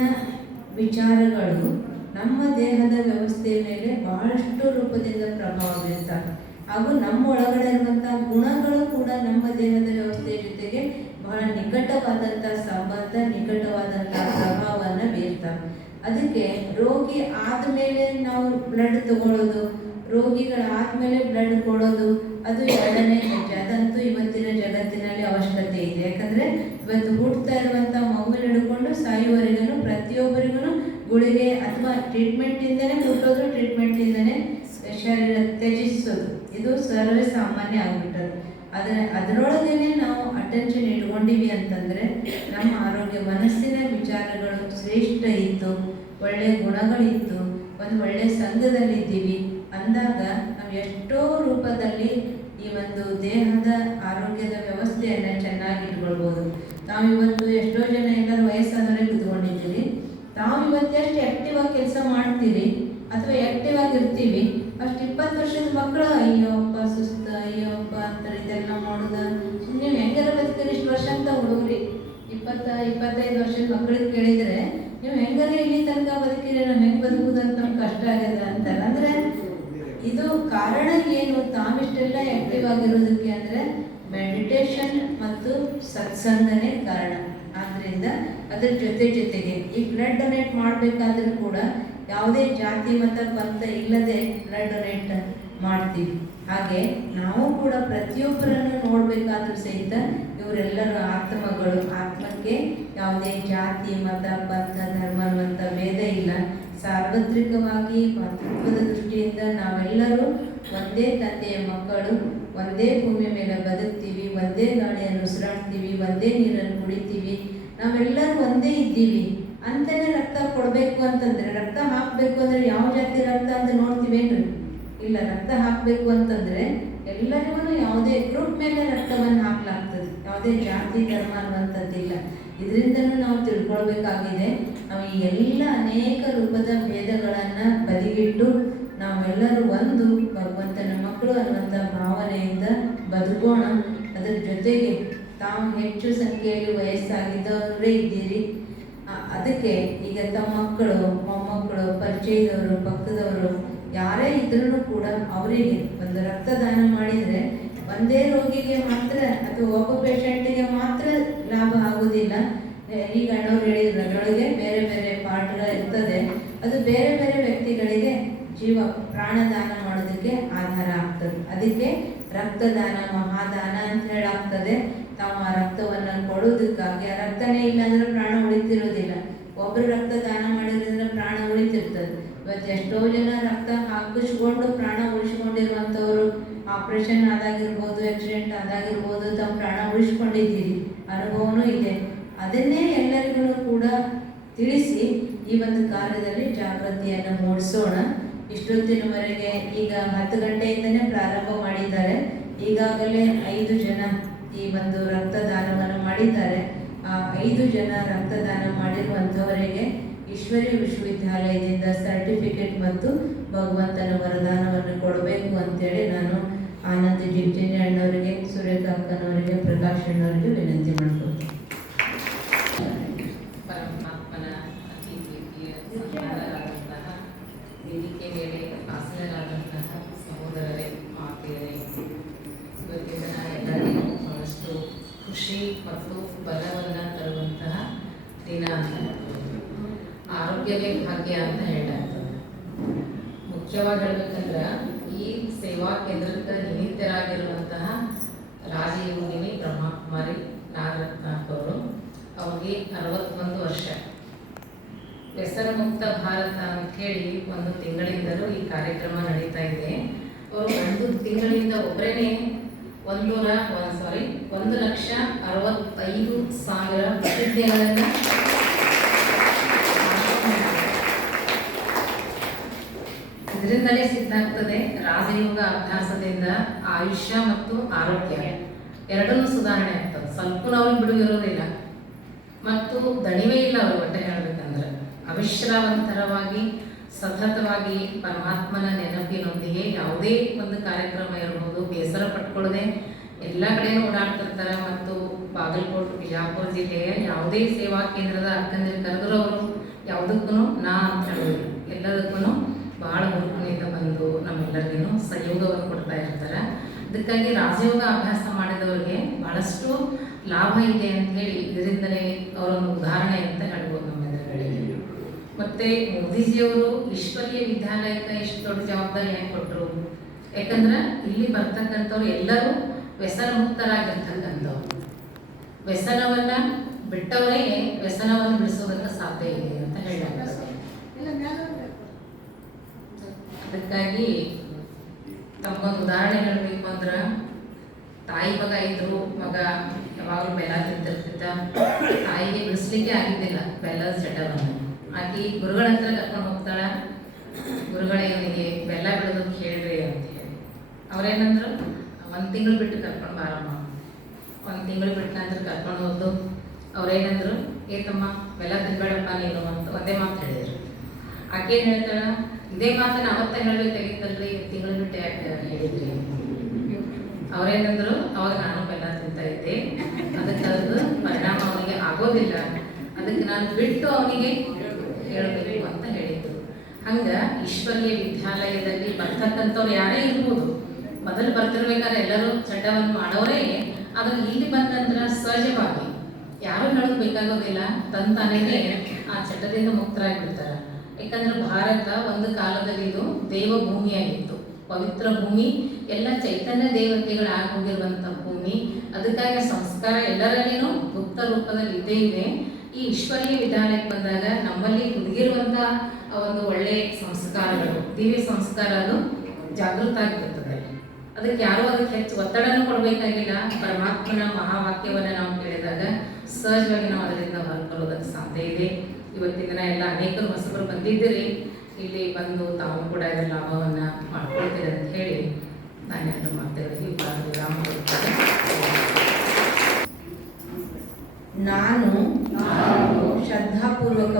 ವಿಚಾರಗಳು ನಮ್ಮ ದೇಹದ ವ್ಯವಸ್ಥೆಯ ಮೇಲೆ ಬಹಳಷ್ಟು ರೂಪದಿಂದ ಪ್ರಭಾವ ಬೀರ್ತವೆ. ಹಾಗೂ ನಮ್ಮ ಒಳಗಡೆ ಇರುವಂಥ ಗುಣಗಳು ಕೂಡ ನಮ್ಮ ದೇಹದ ವ್ಯವಸ್ಥೆಯ ಜೊತೆಗೆ ಬಹಳ ನಿಕಟವಾದಂಥ ಸಂಬಂಧ, ನಿಕಟವಾದಂಥ ಪ್ರಭಾವವನ್ನು ಬೀರ್ತವೆ. ಅದಕ್ಕೆ ರೋಗಿ ಆದಮೇಲೆ ನಾವು ಬ್ಲಡ್ ತಗೊಳ್ಳೋದು, ರೋಗಿಗಳಾದಮೇಲೆ ಬ್ಲಡ್ ಕೊಡೋದು, ಅದು ಎರಡನೇ ಹೆಜ್ಜೆ. ಅದಂತೂ ಇವತ್ತಿನ ಜಗತ್ತಿನಲ್ಲಿ ಅವಶ್ಯಕತೆ ಇದೆ. ಯಾಕಂದರೆ ಇವತ್ತು ಹುಡ್ತಾ ಇರುವಂಥ ಮಗುವಿನ ಹಿಡ್ಕೊಂಡು ಸಾಯುವವರೆಗೂ ಪ್ರತಿಯೊಬ್ಬರಿಗೂ ಗುಳಿಗೆ ಅಥವಾ ಟ್ರೀಟ್ಮೆಂಟಿಂದನೇ ಹುಟ್ಟೋದು, ಟ್ರೀಟ್ಮೆಂಟಿಂದನೇ ಶರೀರ ತ್ಯಜಿಸೋದು, ಇದು ಸರ್ವೇ ಸಾಮಾನ್ಯ ಆಗಿಬಿಟ್ಟದು. ಅದರೊಳಗೇನೆ ನಾವು ಅಟೆನ್ಷನ್ ಇಟ್ಕೊಂಡಿವಿ ಅಂತಂದರೆ ನಮ್ಮ ಆರೋಗ್ಯ, ಮನಸ್ಸಿನ ವಿಚಾರಗಳು ಶ್ರೇಷ್ಠ ಇತ್ತು, ಒಳ್ಳೆಯ ಗುಣಗಳಿತ್ತು, ಒಂದು ಒಳ್ಳೆಯ ಸಂಘದಲ್ಲಿದ್ದೀವಿ ಅಂದಾಗ ನಾವು ಎಷ್ಟೋ ರೂಪದಲ್ಲಿ ಈ ಒಂದು ದೇಹದ ಆರೋಗ್ಯದ ವ್ಯವಸ್ಥೆಯನ್ನು ಚೆನ್ನಾಗಿ ಇಟ್ಕೊಳ್ಬೋದು. ನಾವಿವತ್ತು ಎಷ್ಟೋ ಜನ ಎಲ್ಲರೂ ವಯಸ್ಸಾದವರೇ ಕೂತ್ಕೊಂಡಿದ್ದೀವಿ. ನಾವು ಇವತ್ತು ಎಷ್ಟು ಆ್ಯಕ್ಟಿವ್ ಆಗಿ ಕೆಲಸ ಮಾಡ್ತೀವಿ ಅಥವಾ ಆ್ಯಕ್ಟಿವ್ ಆಗಿರ್ತೀವಿ, ಅಷ್ಟು 20 ವರ್ಷದ ಮಕ್ಕಳು ಅಯ್ಯೋಪ್ಪ ಸುಸ್ತು, ಅಯ್ಯೋಪ್ಪ ಅಂತಾರೆ. ಇದೆಲ್ಲ ಮಾಡೋದ ನೀವು ಹೆಂಗೆಲ್ಲ ಬದುಕಿರಿ ಇಷ್ಟು ವರ್ಷ ಅಂತ ಹುಡುಗ್ರಿ 20-25 ವರ್ಷದ ಮಕ್ಕಳಿಗೆ ಕೇಳಿದರೆ ನೀವು ಹೆಂಗಾರ ಇಲ್ಲಿ ತನಕ ಬದುಕಿರಿ, ನಾವು ಹೆಂಗೆ ಬದುಕುದು ಅಂತ ನಮ್ಗೆ ಕಷ್ಟ ಆಗ್ಯದ ಅಂತಾರೆ. ಅಂದರೆ ಇದು ಕಾರಣ ಏನು? ತಾವಿಷ್ಟೆಲ್ಲ ಆ್ಯಕ್ಟಿವ್ ಆಗಿರೋದಕ್ಕೆ ಅಂದರೆ ಮೆಡಿಟೇಷನ್ ಮತ್ತು ಸತ್ಸಂಗನೇ ಕಾರಣ. ಆದ್ದರಿಂದ ಅದರ ಜೊತೆಗೆ ಈ ಬ್ಲಡ್ ಡೊನೇಟ್ ಮಾಡಬೇಕಾದ್ರೂ ಕೂಡ ಯಾವುದೇ ಜಾತಿ ಮತ ಪಂಥ ಇಲ್ಲದೆ ಬ್ಲಡ್ ಡೊನೇಟ್ ಮಾಡ್ತೀವಿ. ಹಾಗೆ ನಾವು ಕೂಡ ಪ್ರತಿಯೊಬ್ಬರನ್ನು ನೋಡಬೇಕಾದ್ರೂ ಸಹಿತ ಇವರೆಲ್ಲರೂ ಆತ್ಮಗಳು. ಆತ್ಮಕ್ಕೆ ಯಾವುದೇ ಜಾತಿ ಮತ ಪಂಥ ಧರ್ಮ ಅನ್ನುವಂಥ ಭೇದ ಇಲ್ಲ. ಸಾರ್ವತ್ರಿಕವಾಗಿ ಮಾತೃತ್ವದ ದೃಷ್ಟಿಯಿಂದ ನಾವೆಲ್ಲರೂ ಒಂದೇ ತಂದೆಯ ಮಕ್ಕಳು, ಒಂದೇ ಭೂಮಿಯ ಮೇಲೆ ಬದುಕ್ತೀವಿ, ಒಂದೇ ಗಾಳಿಯನ್ನು ಉಸಿರಾಡ್ತೀವಿ, ಒಂದೇ ನೀರನ್ನು ಕುಡಿತೀವಿ, ನಾವೆಲ್ಲರೂ ಒಂದೇ ಇದ್ದೀವಿ. ಅಂತಲೇ ರಕ್ತ ಕೊಡಬೇಕು ಅಂತಂದರೆ, ರಕ್ತ ಹಾಕಬೇಕು ಅಂದರೆ ಯಾವ ಜಾತಿ ರಕ್ತ ಅಂತ ನೋಡ್ತೀವೇನು? ಇಲ್ಲ. ರಕ್ತ ಹಾಕಬೇಕು ಅಂತಂದರೆ ಎಲ್ಲರಿಗೂ ಯಾವುದೇ ಗ್ರೂಪ್ ಮೇಲೆ ರಕ್ತವನ್ನು ಹಾಕಲಾಗ್ತದೆ. ಯಾವುದೇ ಜಾತಿ ಧರ್ಮ ಅನ್ನುವಂಥದ್ದಿಲ್ಲ. ಇದರಿಂದನೂ ನಾವು ತಿಳ್ಕೊಳ್ಬೇಕಾಗಿದೆ. ನಾವು ಈ ಎಲ್ಲ ಅನೇಕ ರೂಪದ ಭೇದಗಳನ್ನು ಬದಿಗಿಟ್ಟು ನಾವು ನಾವೆಲ್ಲರೂ ಒಂದು ಭಗವಂತನ ಮಕ್ಕಳು ಅನ್ನುವಂಥ ಭಾವನೆಯಿಂದ ಬದುಕೋಣ. ಅದರ ಜೊತೆಗೆ ತಾವು ಹೆಚ್ಚು ಸಂಖ್ಯೆಯಲ್ಲಿ ವಯಸ್ಸಾಗಿದ್ದವರೇ ಇದ್ದೀರಿ. ಅದಕ್ಕೆ ಈಗ ತಮ್ಮ ಮಕ್ಕಳು, ಮೊಮ್ಮಕ್ಕಳು, ಪರಿಚಯದವರು, ಪಕ್ಕದವರು ಯಾರೇ ಇದ್ರೂ ಕೂಡ ಅವರಿಗೆ ಒಂದು ರಕ್ತದಾನ ಮಾಡಿದರೆ ಒಂದೇ ರೋಗಿಗೆ ಮಾತ್ರ ಅಥವಾ ಒಬ್ಬ ಪೇಷಂಟಿಗೆ ಮಾತ್ರ ಲಾಭ ಆಗುವುದಿಲ್ಲ. ಈಗ ಅಣ್ಣವ್ರು ಹೇಳಿದ್ರು, ಅದರೊಳಗೆ ಬೇರೆ ಬೇರೆ ಪಾರ್ಟ್ಗಳು ಇರ್ತದೆ. ಅದು ಬೇರೆ ಬೇರೆ ವ್ಯಕ್ತಿಗಳಿಗೆ ಪ್ರಾಣದಾನ ಮಾಡೋದಕ್ಕೆ ಆಧಾರ ಆಗ್ತದೆ. ಅದಕ್ಕೆ ರಕ್ತದಾನ ಮಹಾದಾನ ಅಂತ ಹೇಳಾಗ್ತದೆ. ತಾವು ಆ ರಕ್ತವನ್ನು ಕೊಡುವುದಕ್ಕಾಗಿ, ಆ ರಕ್ತನೇ ಇಲ್ಲ ಅಂದ್ರೆ ಪ್ರಾಣ ಉಳಿತಿರೋದಿಲ್ಲ. ಒಬ್ಬರು ರಕ್ತದಾನ ಮಾಡಿದ್ರಿಂದ ಪ್ರಾಣ ಉಳಿತಿರ್ತದೆ. ಇವತ್ತು ಎಷ್ಟೋ ಜನ ರಕ್ತ ಹಾಕಿಸ್ಕೊಂಡು ಪ್ರಾಣ ಉಳಿಸ್ಕೊಂಡಿರುವಂಥವ್ರು ಆಪರೇಷನ್ ಆದಾಗಿರ್ಬೋದು, ಆಕ್ಸಿಡೆಂಟ್ ಆದಾಗಿರ್ಬೋದು, ತಮ್ಮ ಪ್ರಾಣ ಉಳಿಸ್ಕೊಂಡಿದ್ದೀರಿ, ಅನುಭವನೂ ಇದೆ. ಅದನ್ನೇ ಎಲ್ಲರಿಗೂ ಕೂಡ ತಿಳಿಸಿ ಈ ಒಂದು ಕಾರ್ಯದಲ್ಲಿ ಜಾಗೃತಿಯನ್ನು ಮೂಡಿಸೋಣ. ಇಷ್ಟೊತ್ತಿನವರೆಗೆ ಈಗ 10 ಗಂಟೆಯಿಂದನೇ ಪ್ರಾರಂಭ ಮಾಡಿದ್ದಾರೆ. ಈಗಾಗಲೇ 5 ಜನ ಈ ಒಂದು ರಕ್ತದಾನವನ್ನು ಮಾಡಿದ್ದಾರೆ. ಆ 5 ಜನ ರಕ್ತದಾನ ಮಾಡಿರುವಂಥವರಿಗೆ ಈಶ್ವರಿ ವಿಶ್ವವಿದ್ಯಾಲಯದಿಂದ ಸರ್ಟಿಫಿಕೇಟ್ ಮತ್ತು ಭಗವಂತನ ವರದಾನವನ್ನು ಕೊಡಬೇಕು ಅಂತೇಳಿ ನಾನು ಆನಂದ್ ಜಿಂಜೆ ಅಣ್ಣವರಿಗೆ, ಸುರೇಖಾ ಅಕ್ಕನವರಿಗೆ, ಪ್ರಕಾಶ್ ಅಣ್ಣವರಿಗೆ ವಿನಂತಿ ಮಾಡ್ಕೊಳ್ತೀನಿ. ಪರಮಾತ್ಮನ ಅತಿ ಪ್ರೀತಿಯ ಸಂತಾನರಾದಂತಹ ವೇದಿಕೆ ಮೇಲೆ ಆಸನರಾದಂತಹ ಸಹೋದರರೇ, ಮಾತೆಯರೇ, ಇವತ್ತಿನ ಎಲ್ಲರಿಗೂ ಬಹಳಷ್ಟು ಖುಷಿ ಮತ್ತು ಬಲವನ್ನು ತರುವಂತಹ ದಿನ ಅಂತ ಹೇಳ್ಬೋದು. ಆರೋಗ್ಯವೇ ಭಾಗ್ಯ ಅಂತ ಹೇಳಲಾಗ್ತದೆ. ಮುಖ್ಯವಾಗಿ ಹೇಳ್ಬೇಕಂದ್ರೆ ಈ ಸೇವಾ ಕೇಂದ್ರಕ್ಕೆ ನಿಮಿತ್ತರಾಗಿರುವಂತಹ ರಾಜಯೋಗಿನಿ ಬ್ರಹ್ಮಕುಮಾರಿ ನಾಗರತ್ನಾಥ್ ಅವರು, ಅವ್ರಿಗೆ 61 ವರ್ಷ. ವ್ಯಸನ ಮುಕ್ತ ಭಾರತ ಅಂತ ಹೇಳಿ 1 ತಿಂಗಳಿಂದಲೂ ಈ ಕಾರ್ಯಕ್ರಮ ನಡೀತಾ ಇದೆ. ಅವರು 1 ತಿಂಗಳಿಂದ ಒಬ್ಬರೇ 1,65,000 ಪ್ರತಿಜ್ಞೆಗಳನ್ನು ಇದರಿಂದಲೇ ಸಿದ್ಧ ಆಗ್ತದೆ. ರಾಜಯೋಗ ಅಭ್ಯಾಸದಿಂದ ಆಯುಷ್ಯ ಮತ್ತು ಆರೋಗ್ಯ ಎರಡನ್ನೂ ಸುಧಾರಣೆ ಆಗ್ತದೆ. ಸ್ವಲ್ಪ ಅವ್ರಿಗೆ ಬಿಡುವಿರೋದಿಲ್ಲ ಮತ್ತು ದಣಿವೇ ಇಲ್ಲ. ಅವರು ಒಟ್ಟೆ ಹೇಳ್ಬೇಕಂದ್ರೆ ಅವಿಶ್ರಾವಂತರವಾಗಿ ಸತತವಾಗಿ ಪರಮಾತ್ಮನ ನೆನಪಿನೊಂದಿಗೆ ಯಾವುದೇ ಒಂದು ಕಾರ್ಯಕ್ರಮ ಇರಬಹುದು ಬೇಸರ ಪಟ್ಕೊಳ್ಳದೆ ಎಲ್ಲ ಕಡೆನೂ ಓಡಾಡ್ತಿರ್ತಾರೆ. ಮತ್ತು ಬಾಗಲಕೋಟೆ, ಬಿಜಾಪುರ ಜಿಲ್ಲೆಯ ಯಾವುದೇ ಸೇವಾ ಕೇಂದ್ರದ ಅಕ್ಕಂದಿರು ಕರೆದ್ರು ಅವರು ಯಾವುದಕ್ಕೂ ನಾ ಅಂತ ಹೇಳೋದು, ಎಲ್ಲದಕ್ಕೂ ಭಾಳ ಹುರುಪಿನಿಂದ ಬಂದು ನಮ್ಮೆಲ್ಲರಿಗೂ ಸಹಯೋಗವನ್ನು ಕೊಡ್ತಾ ಇರ್ತಾರೆ. ಅದಕ್ಕಾಗಿ ರಾಜಯೋಗ ಅಭ್ಯಾಸ ಮಾಡಿದವರಿಗೆ ಬಹಳಷ್ಟು ಲಾಭ ಇದೆ ಅಂತ ಹೇಳಿ ಇದರಿಂದಲೇ ಅವರೊಂದು ಉದಾಹರಣೆ ಅಂತ ಹೇಳ್ಬೋದು ನಮ್ಮ ಎದುರುಗಳಿಗೆ. ಮತ್ತೆ ಮೋದಿಜಿಯವರು ಈಶ್ವರೀಯ ವಿದ್ಯಾಲಯಕ್ಕೆ ಎಷ್ಟು ದೊಡ್ಡ ಜವಾಬ್ದಾರಿ ಯಾಕೆ ಕೊಟ್ಟರು? ಯಾಕಂದ್ರೆ ಇಲ್ಲಿ ಬರ್ತಕ್ಕಂಥವ್ರು ಎಲ್ಲರೂ ವ್ಯಸನ ಮುಕ್ತರಾಗಿರ್ತಕ್ಕಂಥವ್ರು. ವ್ಯಸನವನ್ನ ಬಿಟ್ಟವರೇ ವ್ಯಸನವನ್ನು ಬಿಡಿಸೋದಕ್ಕೆ ಸಾಧ್ಯ ಇದೆ ಅಂತ ಹೇಳಲಾಗ್ತದೆ. ಅದಕ್ಕಾಗಿ ತಮಗೊಂದು ಉದಾಹರಣೆ ಹೇಳಬೇಕು ಅಂದ್ರೆ, ತಾಯಿ ಮಗ ಇದ್ರು, ಮಗ ಯಾವಾಗಲೂ ಬೆಲ್ಲ ತಿಂತಿರ್ತಿದ್ದ. ತಾಯಿಗೆ ಬಿಡಿಸ್ಲಿಕ್ಕೆ ಆಗಿದ್ದಿಲ್ಲ ಬೆಲ್ಲದ ಚಟವನ್ನು. ಆಕೆ ಗುರುಗಳ ಹತ್ರ ಕರ್ಕೊಂಡು ಹೋಗ್ತಾಳ. ಗುರುಗಳೇ ಇವನಿಗೆ ಬೆಲ್ಲ ಬಿಡೋದಕ್ಕೆ ಹೇಳ್ರಿ ಅಂತ ಹೇಳಿ ಅವ್ರೇನಂದ್ರು, 1 ತಿಂಗಳು ಬಿಟ್ಟು ಕರ್ಕೊಂಡು ಬಾರಮ್ಮ. 1 ತಿಂಗಳು ಬಿಟ್ಟು ನಂತರ ಕರ್ಕೊಂಡು ಹೋದ್ದು. ಅವ್ರೇನಂದ್ರು, ಏತಮ್ಮ ಬೆಲ್ಲ ತಿನ್ಬೇಡಪ್ಪ ನೀನು ಅಂತ ಒಂದೇ ಮಾತು ಹೇಳಿದ್ರು. ಆಕೆ ಏನು ಹೇಳ್ತಾಳ, ಇದೇ ಮಾತನ್ನ ಅವತ್ತ ಹೇಳ್ಬೇಕಾಗಿತ್ತಲ್ರಿ, 1 ತಿಂಗಳು ಬಿಟ್ಟು ಯಾಕೆ ಹೇಳಿದ್ರಿ? ಅವ್ರೇನಂದ್ರು, ಅವಾಗ ನಾನು ಬೆಲ್ಲ ತಿಂತಾ ಇದ್ದೆ, ಅದಕ್ಕೆ ಅದ್ರದ್ದು ಪರಿಣಾಮ ಅವನಿಗೆ ಆಗೋದಿಲ್ಲ, ಅದಕ್ಕೆ ನಾನು ಬಿಟ್ಟು ಅವನಿಗೆ ಹೇಳಬೇಕು ಅಂತ ಹೇಳಿದ್ರು. ಹಂಗ ಈಶ್ವರೀಯ ವಿದ್ಯಾಲಯದಲ್ಲಿ ಬರ್ತಕ್ಕಂಥವ್ರು ಯಾರೇ ಇರ್ಬೋದು, ಮೊದಲು ಬರ್ತಿರ್ಬೇಕಾದ್ರೆ ಎಲ್ಲರೂ ಚಟವನ್ನು ಮಾಡೋರೇ, ಅದು ಇಲ್ಲಿ ಬಂದ ನಂತರ ಸಹಜವಾಗಿ ಯಾರು ಹೇಳೋದು ಬೇಕಾಗೋದಿಲ್ಲ, ತಾನೇ ಆ ಚಟದಿಂದ ಮುಕ್ತರಾಗಿಬಿಡ್ತಾರೆ. ಯಾಕಂದ್ರೆ ಭಾರತ ಒಂದು ಕಾಲದಲ್ಲಿ ಇದು ದೇವಭೂಮಿಯಾಗಿತ್ತು, ಪವಿತ್ರ ಭೂಮಿ, ಎಲ್ಲ ಚೈತನ್ಯ ದೇವತೆಗಳಾಗಿ ಹೋಗಿರುವಂಥ ಭೂಮಿ. ಅದಕ್ಕಾಗಿ ಸಂಸ್ಕಾರ ಎಲ್ಲರಲ್ಲಿನೂ ಗುಪ್ತ ರೂಪದಲ್ಲಿ ಇದ್ದೇ ಇದೆ. ಈ ಈಶ್ವರೀಯ ವಿದ್ಯಾಲಯಕ್ಕೆ ಬಂದಾಗ ನಮ್ಮಲ್ಲಿ ಹುದುಗಿರುವಂಥ ಒಂದು ಒಳ್ಳೆಯ ಸಂಸ್ಕಾರಗಳು, ದಿವ್ಯ ಸಂಸ್ಕಾರ ಅದು ಜಾಗೃತ ಆಗಿರುತ್ತದೆ. ಅದಕ್ಕೆ ಯಾರೂ ಅದಕ್ಕೆ ಹೆಚ್ಚು ಒತ್ತಡನೂ ಕೊಡಬೇಕಾಗಿಲ್ಲ. ಪರಮಾತ್ಮನ ಮಹಾವಾಕ್ಯವನ್ನು ನಾವು ಕೇಳಿದಾಗ ಸಹಜವಾಗಿ ನಾವು ಅದರಿಂದ ಹೊರಬರೋದಕ್ಕೆ ಸಾಧ್ಯ ಇದೆ. ಇವತ್ತಿನ ದಿನ ಎಲ್ಲ ಅನೇಕರು ಹೊಸಬರು ಬಂದಿದ್ದೀರಿ, ಇಲ್ಲಿ ಬಂದು ತಾವು ಕೂಡ ಇದರ ಲಾಭವನ್ನು ಮಾಡ್ಕೊಳ್ತೀರಿ ಅಂತ ಹೇಳಿ ನಾನು 2 ಮಾತುಗಳಿಗೆ ವಿರಾಮ ಕೊಡ್ತೇನೆ. ನಾನು ಶ್ರದ್ಧಾಪೂರ್ವಕ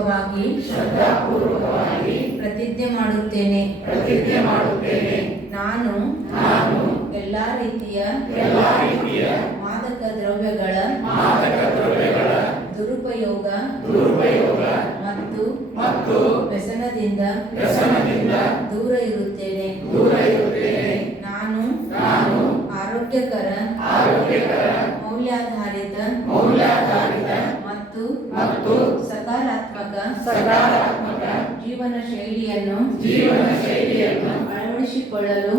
ಶ್ರದ್ಧಾಪೂರ್ವಕವಾಗಿ ಪ್ರತಿಜ್ಞೆ ಮಾಡುತ್ತೇನೆ. ನಾನು ಎಲ್ಲಾ ರೀತಿಯ ಮಾದಕ ದ್ರವ್ಯಗಳ ದುರುಪಯೋಗ ಮತ್ತು ವ್ಯಸನದಿಂದ ದೂರ ಇರುತ್ತೇನೆ. ನಾನು ಆರೋಗ್ಯಕರ ಮೌಲ್ಯಾಧಾರಿತ ಮತ್ತು ಸಕಾರಾತ್ಮಕ ಜೀವನ ಶೈಲಿಯನ್ನು ಅಳವಡಿಸಿಕೊಳ್ಳಲು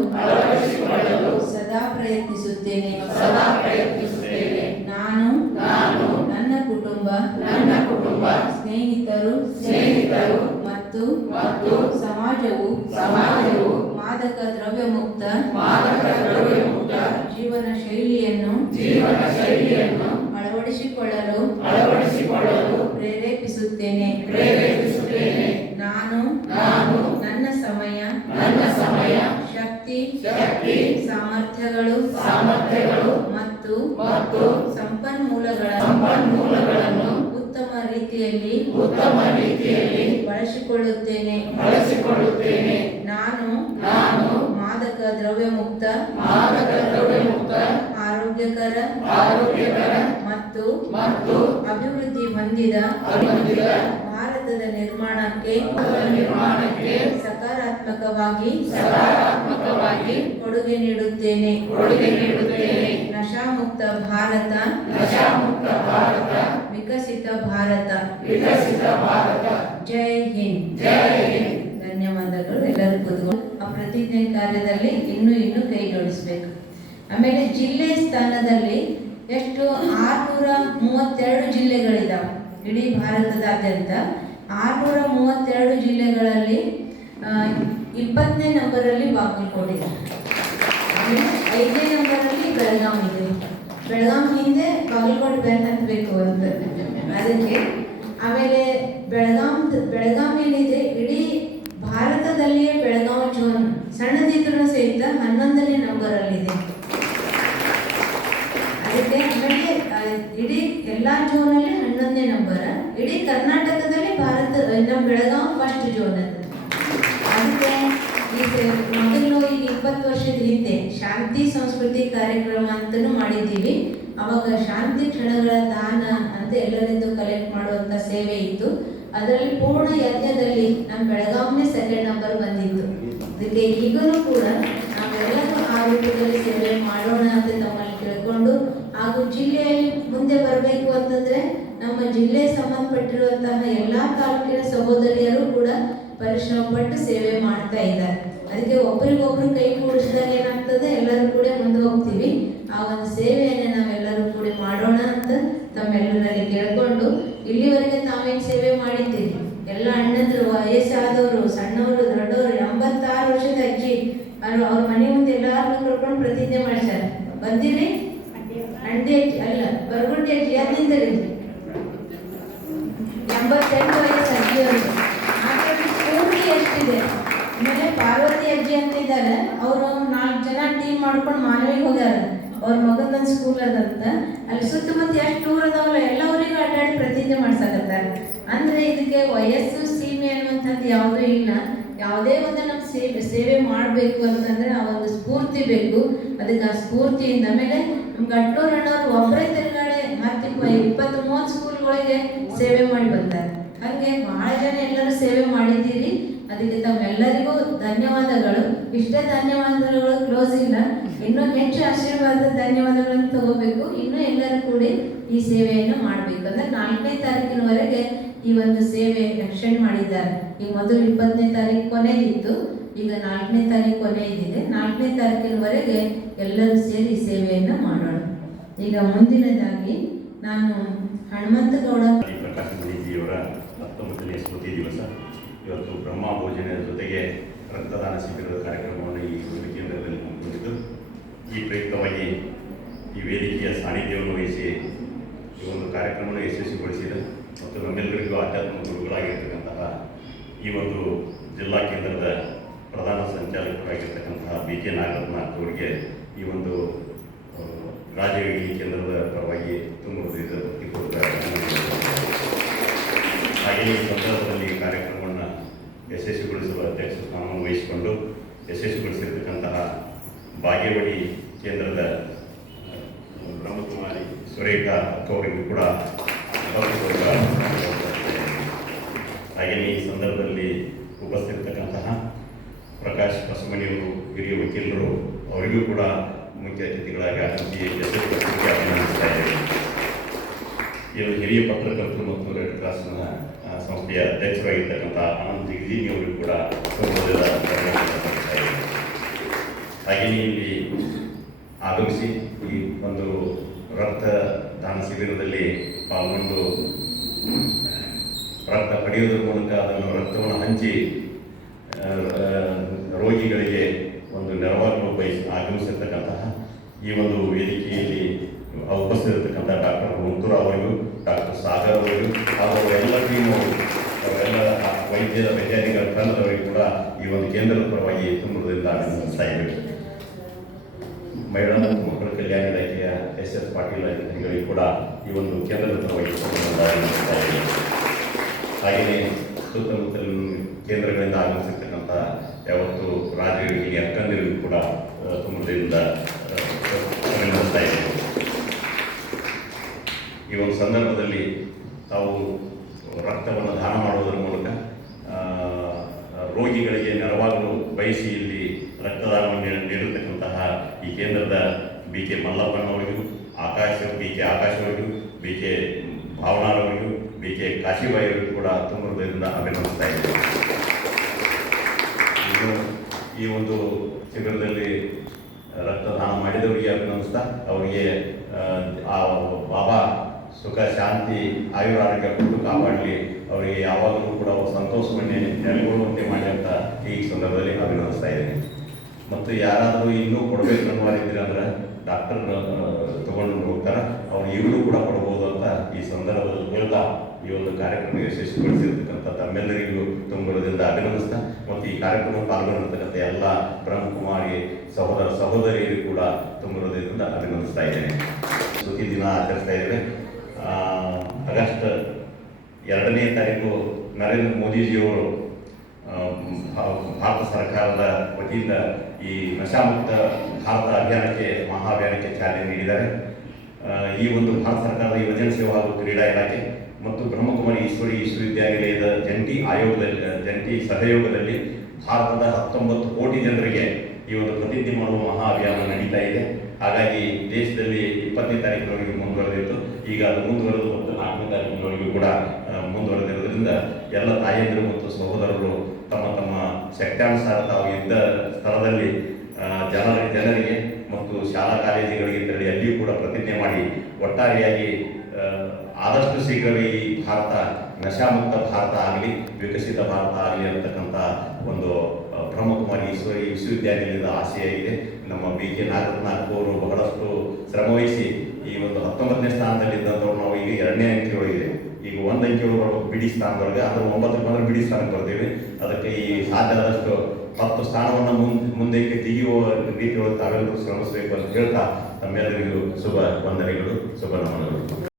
ಸದಾ ಪ್ರಯತ್ನಿಸುತ್ತೇನೆ. ನಾನು ನನ್ನ ಕುಟುಂಬ ಸ್ನೇಹಿತರು ಮತ್ತು ಸಮಾಜವು ಮಾದಕ ದ್ರವ್ಯ ಮುಕ್ತ ಜೀವನ ಶೈಲಿಯನ್ನು ಅಳವಡಿಸಿಕೊಳ್ಳಲು ಪ್ರೇರೇಪಿಸುತ್ತೇನೆ. ನಾನು ನನ್ನ ಸಮಯ ಶಕ್ತಿ ಸಾಮರ್ಥ್ಯಗಳು ಮತ್ತು ಸಂಪನ್ಮೂಲಗಳನ್ನು ಉತ್ತಮ ರೀತಿಯಲ್ಲಿ ಬಳಸಿಕೊಳ್ಳುತ್ತೇನೆ. ನಾನು ಮಾದಕ ದ್ರವ್ಯ ಮುಕ್ತ ಆರೋಗ್ಯಕರ ಮತ್ತು ಅಭಿವೃದ್ಧಿ ಹೊಂದಿದ ಭಾರತದ ನಿರ್ಮಾಣಕ್ಕೆ ಸಕಾರಾತ್ಮಕವಾಗಿ ಕೊಡುಗೆ ನೀಡುತ್ತೇನೆ. ನಶಾಮುಕ್ತ ಭಾರತ ವಿಕಸಿತ ಭಾರತ. ಜೈ ಹಿಂದ್. ಧನ್ಯವಾದಗಳು. ಎಲ್ಲರೂ ಕೂತ್ಕೊಂಡು ಆ ಪ್ರತಿಜ್ಞೆ ಕಾರ್ಯದಲ್ಲಿ ಇನ್ನೂ ಕೈ ಜೋಡಿಸ್ಬೇಕು. ಆಮೇಲೆ ಜಿಲ್ಲೆ ಸ್ಥಾನದಲ್ಲಿ ಎಷ್ಟು 632 ಜಿಲ್ಲೆಗಳಿದಾವೆ. ಇಡೀ ಭಾರತದಾದ್ಯಂತ 632 ಜಿಲ್ಲೆಗಳಲ್ಲಿ 20ನೇ ನಂಬರಲ್ಲಿ ಬಾಗಲಕೋಟೆ ಇದೆ. 5ನೇ ನಂಬರಲ್ಲಿ ಬೆಳಗಾವಿ ಇದೆ. ಬೆಳಗಾವಿ ಹಿಂದೆ ಬಾಗಲಕೋಟೆ ಬೆನ್ ಹತ್ತಬೇಕು ಅಂತ ಅದಕ್ಕೆ. ಆಮೇಲೆ ಬೆಳಗಾವಿ ಏನಿದೆ ಇಡೀ ಭಾರತದಲ್ಲಿಯೇ ಬೆಳಗಾವಿ ಜೋನ್ ಸಣ್ಣದಿದ್ರೂ ಸಹಿತ 11ನೇ ನಂಬರಲ್ಲಿದೆ. ಅದಕ್ಕೆ ಆಮೇಲೆ ಇಡೀ ಎಲ್ಲಾ ಜೋನಲ್ಲಿ 11ನೇ ನಂಬರ್. ಇಡೀ ಕರ್ನಾಟಕದಲ್ಲಿ ನಮ್ಮ ಬೆಳಗಾವಿ ಫಸ್ಟ್ ಜೋನ್ ಅದು. ಅದಕ್ಕೆ ಮೊದಲು ಈಗ 20 ವರ್ಷದ ಹಿಂದೆ ಶಾಂತಿ ಸಂಸ್ಕೃತಿ ಕಾರ್ಯಕ್ರಮ ಅಂತಲೂ ಮಾಡಿದ್ದೀವಿ. ಅವಾಗ ಶಾಂತಿ ಕ್ಷಣಗಳ ದಾನ ಅಂತ ಎಲ್ಲರಿಂದು ಕಲೆಕ್ಟ್ ಮಾಡುವಂತ ಸೇವೆ ಇತ್ತು. ಅದರಲ್ಲಿ ಪೂರ್ಣ ಯಜ್ಞದಲ್ಲಿ ನಮ್ಮ ಬೆಳಗಾವಿನೇ 2nd ನಂಬರ್ ಬಂದಿತ್ತು. ಅದಕ್ಕೆ ಈಗಲೂ ಕೂಡ ನಾವೆಲ್ಲರೂ ಆ ರೂಪದಲ್ಲಿ ಸೇವೆ ಮಾಡೋಣ ಅಂತ ತಮ್ಮಲ್ಲಿ ಕೇಳ್ಕೊಂಡು, ಹಾಗೂ ಜಿಲ್ಲೆಯಲ್ಲಿ ಮುಂದೆ ಬರಬೇಕು ಅಂತಂದ್ರೆ ನಮ್ಮ ಜಿಲ್ಲೆ ಸಂಬಂಧಪಟ್ಟಿರುವಂತಹ ಎಲ್ಲಾ ತಾಲೂಕಿನ ಸಹೋದರಿಯರು ಕೂಡ ಪರಿಶ್ರಮ ಪಟ್ಟು ಸೇವೆ ಮಾಡ್ತಾ ಇದ್ದಾರೆ. ಅದಕ್ಕೆ ಒಬ್ಬರಿಗೊಬ್ರು ಕೈ ಕೂಡಿಸಿದಾಗ ಏನಾಗ್ತದೆ, ಎಲ್ಲರೂ ಕೂಡ ಮುಂದೆ ಹೋಗ್ತೀವಿ. ಆ ಒಂದು ಸೇವೆಯನ್ನ ನಾವೆಲ್ಲರೂ ಕೂಡ ಮಾಡೋಣ ಅಂತ ತಮ್ಮೆಲ್ಲರಲ್ಲಿ ಕೇಳ್ಕೊಂಡು, ಇಲ್ಲಿವರೆಗೆ ತಾವೇನು ಸೇವೆ ಮಾಡಿದ್ದೀರಿ ಎಲ್ಲ ಅಣ್ಣಂದ್ರು, ವಯಸ್ಸಾದವರು, ಸಣ್ಣವರು, ದೊಡ್ಡವರು, 86 ವರ್ಷದ ಅಜ್ಜಿ ಅವ್ರ ಮನೆ ಮುಂದೆ ಎಲ್ಲಾರನ್ನೂ ಕರ್ಕೊಂಡು ಪ್ರತಿಜ್ಞೆ ಮಾಡಿಸ್ಯಾರ. ಬಂದಿರಿ? ಅಂಡಿ ಅಜ್ಜಿ ಅಲ್ಲ, ಬರಗುಂಟಿ ಅಜ್ಜಿ. ಯಾರಿಂದರಿ 88 ವಯಸ್ಸು ಅಜ್ಜಿಯವರು. ಹಾಗಾಗಿ ಸ್ಫೂರ್ತಿ ಎಷ್ಟಿದೆ. ಆಮೇಲೆ ಪಾರ್ವತಿ ಅಜ್ಜಿ ಅಂತಿದ್ದಾರೆ, ಅವರು 4 ಜನ ಟೀಮ್ ಮಾಡ್ಕೊಂಡು ಮಾನವಿಗೆ ಹೋಗ್ಯಾರ. ಅವ್ರ ಮಗನ ಸ್ಕೂಲ್ ಅದಂತ. ಅಲ್ಲಿ ಸುತ್ತಮುತ್ತ ಎಷ್ಟು ಊರ್ ಅದಾವಲ್ಲ ಎಲ್ಲವರಿಗೂ ಅಡ್ಡಾಡಿ ಪ್ರತಿಜ್ಞೆ ಮಾಡ್ಸಕತ್ತಾರ. ಅಂದ್ರೆ ಇದಕ್ಕೆ ವಯಸ್ಸು ಸೀಮೆ ಅನ್ನುವಂಥದ್ದು ಯಾವುದೂ ಇಲ್ಲ. ಯಾವುದೇ ಒಂದು ನಮ್ಮ ಸೇವೆ ಮಾಡಬೇಕು ಅಂತಂದ್ರೆ ಆ ಒಂದು ಸ್ಫೂರ್ತಿ ಬೇಕು. ಅದಕ್ಕೆ ಆ ಸ್ಫೂರ್ತಿಯಿಂದ ಆಮೇಲೆ ನಮ್ಗೆ ಅಣ್ಣವ್ರು ಒಬ್ಬರೇ ತಿರುಗಾಡೆ ಮತ್ತೆ 20-30 ಸ್ಕೂಲ್ಗಳಿಗೆ ಸೇವೆ ಮಾಡಿ ಬಂದಾರೆ. ಹಾಗೆ ಬಹಳ ಜನ ಎಲ್ಲರೂ ಸೇವೆ ಮಾಡಿದ್ದೀರಿ. ಅದಕ್ಕೆ ತಮ್ಮೆಲ್ಲರಿಗೂ ಧನ್ಯವಾದಗಳು. ಇಷ್ಟೇ ಧನ್ಯವಾದಗಳು ಕ್ಲೋಸ್ ಇಲ್ಲ, ಇನ್ನೂ ಹೆಚ್ಚು ಆಶೀರ್ವಾದ ಧನ್ಯವಾದಗಳನ್ನು ತಗೋಬೇಕು. ಇನ್ನೂ ಎಲ್ಲರೂ ಕೂಡಿ ಈ ಸೇವೆಯನ್ನು ಮಾಡಬೇಕು. ಅಂದ್ರೆ 4ನೇ ತಾರೀಕಿನವರೆಗೆ ಈ ಒಂದು ಸೇವೆ ಎಕ್ಸ್ಟೆಂಡ್ ಮಾಡಿದ್ದಾರೆ. ಈಗ ಮೊದಲು 20ನೇ ತಾರೀಕು ಕೊನೆಯಿತ್ತು, ಈಗ 4ನೇ ತಾರೀಕು ಕೊನೆ ಇದ್ದಿದೆ. 4ನೇ ತಾರೀಕಿನವರೆಗೆ ಎಲ್ಲರೂ ಸೇರಿ ಸೇವೆಯನ್ನು ಮಾಡೋಣ. ಈಗ ಮುಂದಿನದಾಗಿ ನಾನು ಹನುಮಂತಗೌಡ ಪ್ರಕಾಶ್ ಮಣಿಜಿಯವರ 19ನೇ ಸ್ಮೃತಿ ದಿವಸ. ಇವತ್ತು ಬ್ರಹ್ಮ ಭೋಜನದ ಜೊತೆಗೆ ರಕ್ತದಾನ ಶಿಬಿರದ ಕಾರ್ಯಕ್ರಮವನ್ನು ಈ ಕೇಂದ್ರದಲ್ಲಿ ಹಮ್ಮಿಕೊಂಡಿದ್ದು, ಈ ಪ್ರಯುಕ್ತವಾಗಿ ಈ ವೇದಿಕೆಯ ಸಾನ್ನಿಧ್ಯವನ್ನು ವಹಿಸಿ ಈ ಒಂದು ಕಾರ್ಯಕ್ರಮವನ್ನು ಯಶಸ್ವಿಗೊಳಿಸಿದ ಮತ್ತು ನಮ್ಮೆಲ್ಲರಿಗೂ ಆಧ್ಯಾತ್ಮಿಕ ಗುರುಗಳಾಗಿರ್ತಕ್ಕಂತಹ ಈ ಒಂದು ಜಿಲ್ಲಾ ಕೇಂದ್ರದ ಪ್ರಧಾನ ಸಂಚಾಲಕರಾಗಿರ್ತಕ್ಕಂತಹ BK ನಾಗರತ್ನ ಅವರಿಗೆ ಈ ಒಂದು ರಾಜಗಿರಿ ಕೇಂದ್ರದ ಪರವಾಗಿ ತುಂಬ ಭಕ್ತಿಪೂರ್ವಕ ಹಾಗೆಯೇ ಈ ಸಂದರ್ಭ ಯಶಸ್ವಿಗೊಳಿಸುವ ಅಧ್ಯಕ್ಷ ಸ್ಥಾನವನ್ನು ವಹಿಸಿಕೊಂಡು ಯಶಸ್ವಿಗೊಳಿಸಿರ್ತಕ್ಕಂತಹ ಬಾಗೇವಾಡಿ ಕೇಂದ್ರದ ಬ್ರಹ್ಮಕುಮಾರಿ ಸುರೇಖಾ ಅವರಿಗೂ ಕೂಡ ಹಾಗೆಯೇ ಈ ಸಂದರ್ಭದಲ್ಲಿ ಉಪಸ್ಥಿತಕ್ಕಂತಹ ಪ್ರಕಾಶ್ ಬಸಮಣಿಯವರು ಹಿರಿಯ ವಕೀಲರು ಅವರಿಗೂ ಕೂಡ ಮುಖ್ಯ ಅತಿಥಿಗಳಾಗಿ ಆಗಮಿಸಿ ಯಶಸ್ವಿಗೊಳಿಸಲಿಕ್ಕೆ ಅಭಿನಂದಿಸ್ತಾ ಇದ್ದೇವೆ. ಇವರು ಹಿರಿಯ ಪತ್ರಕರ್ತರು ಮತ್ತು ರೆಡ್ ಕ್ರಾಸ್ನ ಸಂಸ್ಥೆಯ ಅಧ್ಯಕ್ಷರಾಗಿರ್ತಕ್ಕಂಥ ಆನಂದ್ ಜಿಗ್ಜಿನಿ ಅವರಿಗೂ ಕೂಡ ಹಾಗೆಯೇ ಇಲ್ಲಿ ಆಗಮಿಸಿ ಈ ಒಂದು ರಕ್ತದಾನ ಶಿಬಿರದಲ್ಲಿ ಪಾಲ್ಗೊಂಡು ರಕ್ತ ಪಡೆಯುವುದರ ಮೂಲಕ ಅದನ್ನು ರಕ್ತವನ್ನು ಹಂಚಿ ರೋಗಿಗಳಿಗೆ ಒಂದು ನೆರವಾಗಲು ಆಗಮಿಸಿರ್ತಕ್ಕಂತಹ ಈ ಒಂದು ವೇದಿಕೆಯಲ್ಲಿ ಉಪಸ್ಥಿತರ್ತಕ್ಕಂಥ ಡಾಕ್ಟರ್ ಮುತ್ತೂರ ಅವರಿಗೂ, ಡಾಕ್ಟರ್ ಸಾಗರ್ ಅವರಿಗೂ ಹಾಗೂ ಎಲ್ಲ ಟೀಮು ಅವರೆಲ್ಲ ವೈದ್ಯಾಧಿಕಾರಿ ತಂಡದವರಿಗೂ ಕೂಡ ಈ ಒಂದು ಕೇಂದ್ರದ ಪರವಾಗಿ ತುಂಬದಿಂದ ಅಭಿನಂದಿಸ್ತಾ ಇದ್ದೇವೆ. ಮಹಿಳಾ ಮತ್ತು ಮಕ್ಕಳ ಕಲ್ಯಾಣ ಇಲಾಖೆಯ SS ಪಾಟೀಲ್ ಅಧಿಕಾರಿಗಳಿಗೂ ಕೂಡ ಈ ಒಂದು ಕೇಂದ್ರದ ಪರವಾಗಿ ಅಭಿನಂದಿಸ್ತಾ ಇದ್ದೇವೆ. ಹಾಗೆಯೇ ಸುತ್ತಮುತ್ತಲಿನ ಕೇಂದ್ರಗಳಿಂದ ಆಗಮಿಸಿರ್ತಕ್ಕಂಥ ಯಾವತ್ತು ರಾಜ್ಯಗಳಿಗೆ ಅಕ್ಕಂದಿರಿಗೂ ಕೂಡ ತುಂಬದಿಂದ ಅಭಿನಂದಿಸ್ತಾ ಇದ್ದೇವೆ. ಈ ಒಂದು ಸಂದರ್ಭದಲ್ಲಿ ತಾವು ರಕ್ತವನ್ನು ದಾನ ಮಾಡುವುದರ ಮೂಲಕ ರೋಗಿಗಳಿಗೆ ನೆರವಾಗಲು ಬಯಸಿ ಇಲ್ಲಿ ರಕ್ತದಾನವನ್ನು ನೀಡಿರ್ತಕ್ಕಂತಹ ಈ ಕೇಂದ್ರದ BK ಮಲ್ಲಪ್ಪನವರಿಗೂ, BK ಆಕಾಶ್ ಅವರಿಗೂ, BK ಭಾವನಾರವರಿಗೂ, BK ಕಾಶಿಬಾಯಿ ಅವರಿಗೂ ಕೂಡ ತುಂಬ ಹೃದಯದಿಂದ ಅಭಿನಂದಿಸ್ತಾ ಇದ್ದೇವೆ. ಇನ್ನು ಈ ಒಂದು ಶಿಬಿರದಲ್ಲಿ ರಕ್ತದಾನ ಮಾಡಿದವರಿಗೆ ಅಭಿನಂದಿಸ್ತಾ ಅವರಿಗೆ ಆ ಬಾಬಾ ಸುಖ ಶಾಂತಿ ಆಯುರಾರೋಗ್ಯ ಕೊಟ್ಟು ಕಾಪಾಡಲಿ, ಅವರಿಗೆ ಯಾವಾಗಲೂ ಕೂಡ ಸಂತೋಷವನ್ನೇ ನೆಲೆಗೊಳ್ಳುವಂತೆ ಮಾಡಿ ಅಂತ ಈ ಸಂದರ್ಭದಲ್ಲಿ ಅಭಿನಂದಿಸ್ತಾ ಇದ್ದೇನೆ. ಮತ್ತು ಯಾರಾದರೂ ಇನ್ನೂ ಕೊಡಬೇಕು ಅನ್ನೋರಿದ್ದೀರಿ ಅಂದ್ರೆ ಡಾಕ್ಟರ್ ತಗೊಂಡು ಹೋಗ್ತಾರೆ, ಅವ್ರು ಈಗಲೂ ಕೂಡ ಕೊಡ್ಬೋದು ಅಂತ ಈ ಸಂದರ್ಭದಲ್ಲಿ ಹೇಳ್ತಾ ಈ ಒಂದು ಕಾರ್ಯಕ್ರಮ ಯಶಸ್ವಿಗೊಳಿಸಿರ್ತಕ್ಕಂಥ ತಮ್ಮೆಲ್ಲರಿಗೂ ತುಂಬದಿಂದ ಅಭಿನಂದಿಸ್ತಾ ಮತ್ತು ಈ ಕಾರ್ಯಕ್ರಮ ಪಾಲ್ಗೊಂಡಿರ್ತಕ್ಕಂಥ ಎಲ್ಲ ಬ್ರಹ್ಮಕುಮಾರಿ ಸಹೋದರಿಯರು ಕೂಡ ತುಂಬ ಹೃದಯದಿಂದ ಅಭಿನಂದಿಸ್ತಾ ಇದ್ದೇನೆ. ಪ್ರತಿ ದಿನ ಆಚರಿಸ್ತಾ ಇದ್ದೇವೆ. ಆಗಸ್ಟ್ 2ನೇ ತಾರೀಕು ನರೇಂದ್ರ ಮೋದಿಜಿಯವರು ಭಾರತ ಸರ್ಕಾರದ ವತಿಯಿಂದ ಈ ನಶಾಮುಕ್ತ ಭಾರತ ಅಭಿಯಾನಕ್ಕೆ ಮಹಾಅಭಿಯಾನಕ್ಕೆ ಚಾಲನೆ ನೀಡಿದ್ದಾರೆ. ಈ ಒಂದು ಭಾರತ ಸರ್ಕಾರದ ಯುವಜನ ಸೇವಾ ಹಾಗೂ ಕ್ರೀಡಾ ಇಲಾಖೆ ಮತ್ತು ಬ್ರಹ್ಮಕುಮಾರಿ ಈಶ್ವರಿ ವಿಶ್ವವಿದ್ಯಾನಿಲಯದ ಜಂಟಿ ಸಹಯೋಗದಲ್ಲಿ ಭಾರತದ 19 ಕೋಟಿ ಜನರಿಗೆ ಈ ಒಂದು ಪ್ರತಿಜ್ಞೆ ಮಾಡುವ ಮಹಾ ಅಭಿಯಾನ ನಡೀತಾ ಇದೆ. ಹಾಗಾಗಿ ದೇಶದಲ್ಲಿ 20ನೇ ತಾರೀಕಿನವರೆಗೂ ಮುಂದುವರೆದಿತ್ತು, ಈಗ ಅದು ಮುಂದುವರೆದು ಮತ್ತು 4ನೇ ತಾರೀಕಿನವರೆಗೂ ಕೂಡ ಮುಂದುವರೆದಿರೋದ್ರಿಂದ ಎಲ್ಲ ತಾಯಂದಿರು ಮತ್ತು ಸಹೋದರರು ತಮ್ಮ ತಮ್ಮ ಶಕ್ತ್ಯಾನುಸಾರ ತಾವು ಇದ್ದ ಸ್ಥಳದಲ್ಲಿ ಜನರಿಗೆ ಮತ್ತು ಶಾಲಾ ಕಾಲೇಜುಗಳಿಗೆ ತೆರಳಿ ಅಲ್ಲಿಯೂ ಕೂಡ ಪ್ರತಿಜ್ಞೆ ಮಾಡಿ ಒಟ್ಟಾರೆಯಾಗಿ ಆದಷ್ಟು ಶೀಘ್ರವೇ ಈ ಭಾರತ ನಶಾಮುಕ್ತ ಭಾರತ ಆಗಲಿ, ವಿಕಸಿತ ಭಾರತ ಆಗಲಿ ಅಂತಕ್ಕಂಥ ಒಂದು ಬ್ರಹ್ಮಕುಮಾರಿ ಈಶ್ವರಿ ವಿಶ್ವವಿದ್ಯಾನಿಲಯದ ಆಶಯ ಇದೆ. ನಮ್ಮ BK ನಾಗರತ್ನಾಯಕ್ ಅವರು ಬಹಳಷ್ಟು ಶ್ರಮವಹಿಸಿ ಈ ಒಂದು 19ನೇ ಸ್ಥಾನದಲ್ಲಿದ್ದಂಥವ್ರು ನಾವು ಈಗ 2ನೇ ಅಂಕಿಯೊಳಗಿದೆ, ಈಗ 1 ಅಂಕಿಯೊಳಗೆ ಬಿಡಿ ಸ್ಥಾನದೊಳಗೆ ಅದರ 9ಕ್ಕೆ ಬಂದರೆ ಬಿಡಿ ಸ್ಥಾನಕ್ಕೆ ಬರ್ತೀವಿ. ಅದಕ್ಕೆ ಈ ಸಾಧ್ಯ ಆದಷ್ಟು 10 ಸ್ಥಾನವನ್ನು ಮುಂದಕ್ಕೆ ತೆಗೆಯುವ ರೀತಿಯೊಳಗೆ ತಾವೆಲ್ಲರೂ ಶ್ರಮಿಸಬೇಕು ಅಂತ ಹೇಳ್ತಾ ತಮ್ಮೆಲ್ಲರಿಗೂ ಶುಭ ವಂದನೆಗಳು, ಶುಭ ನಮನಗಳು.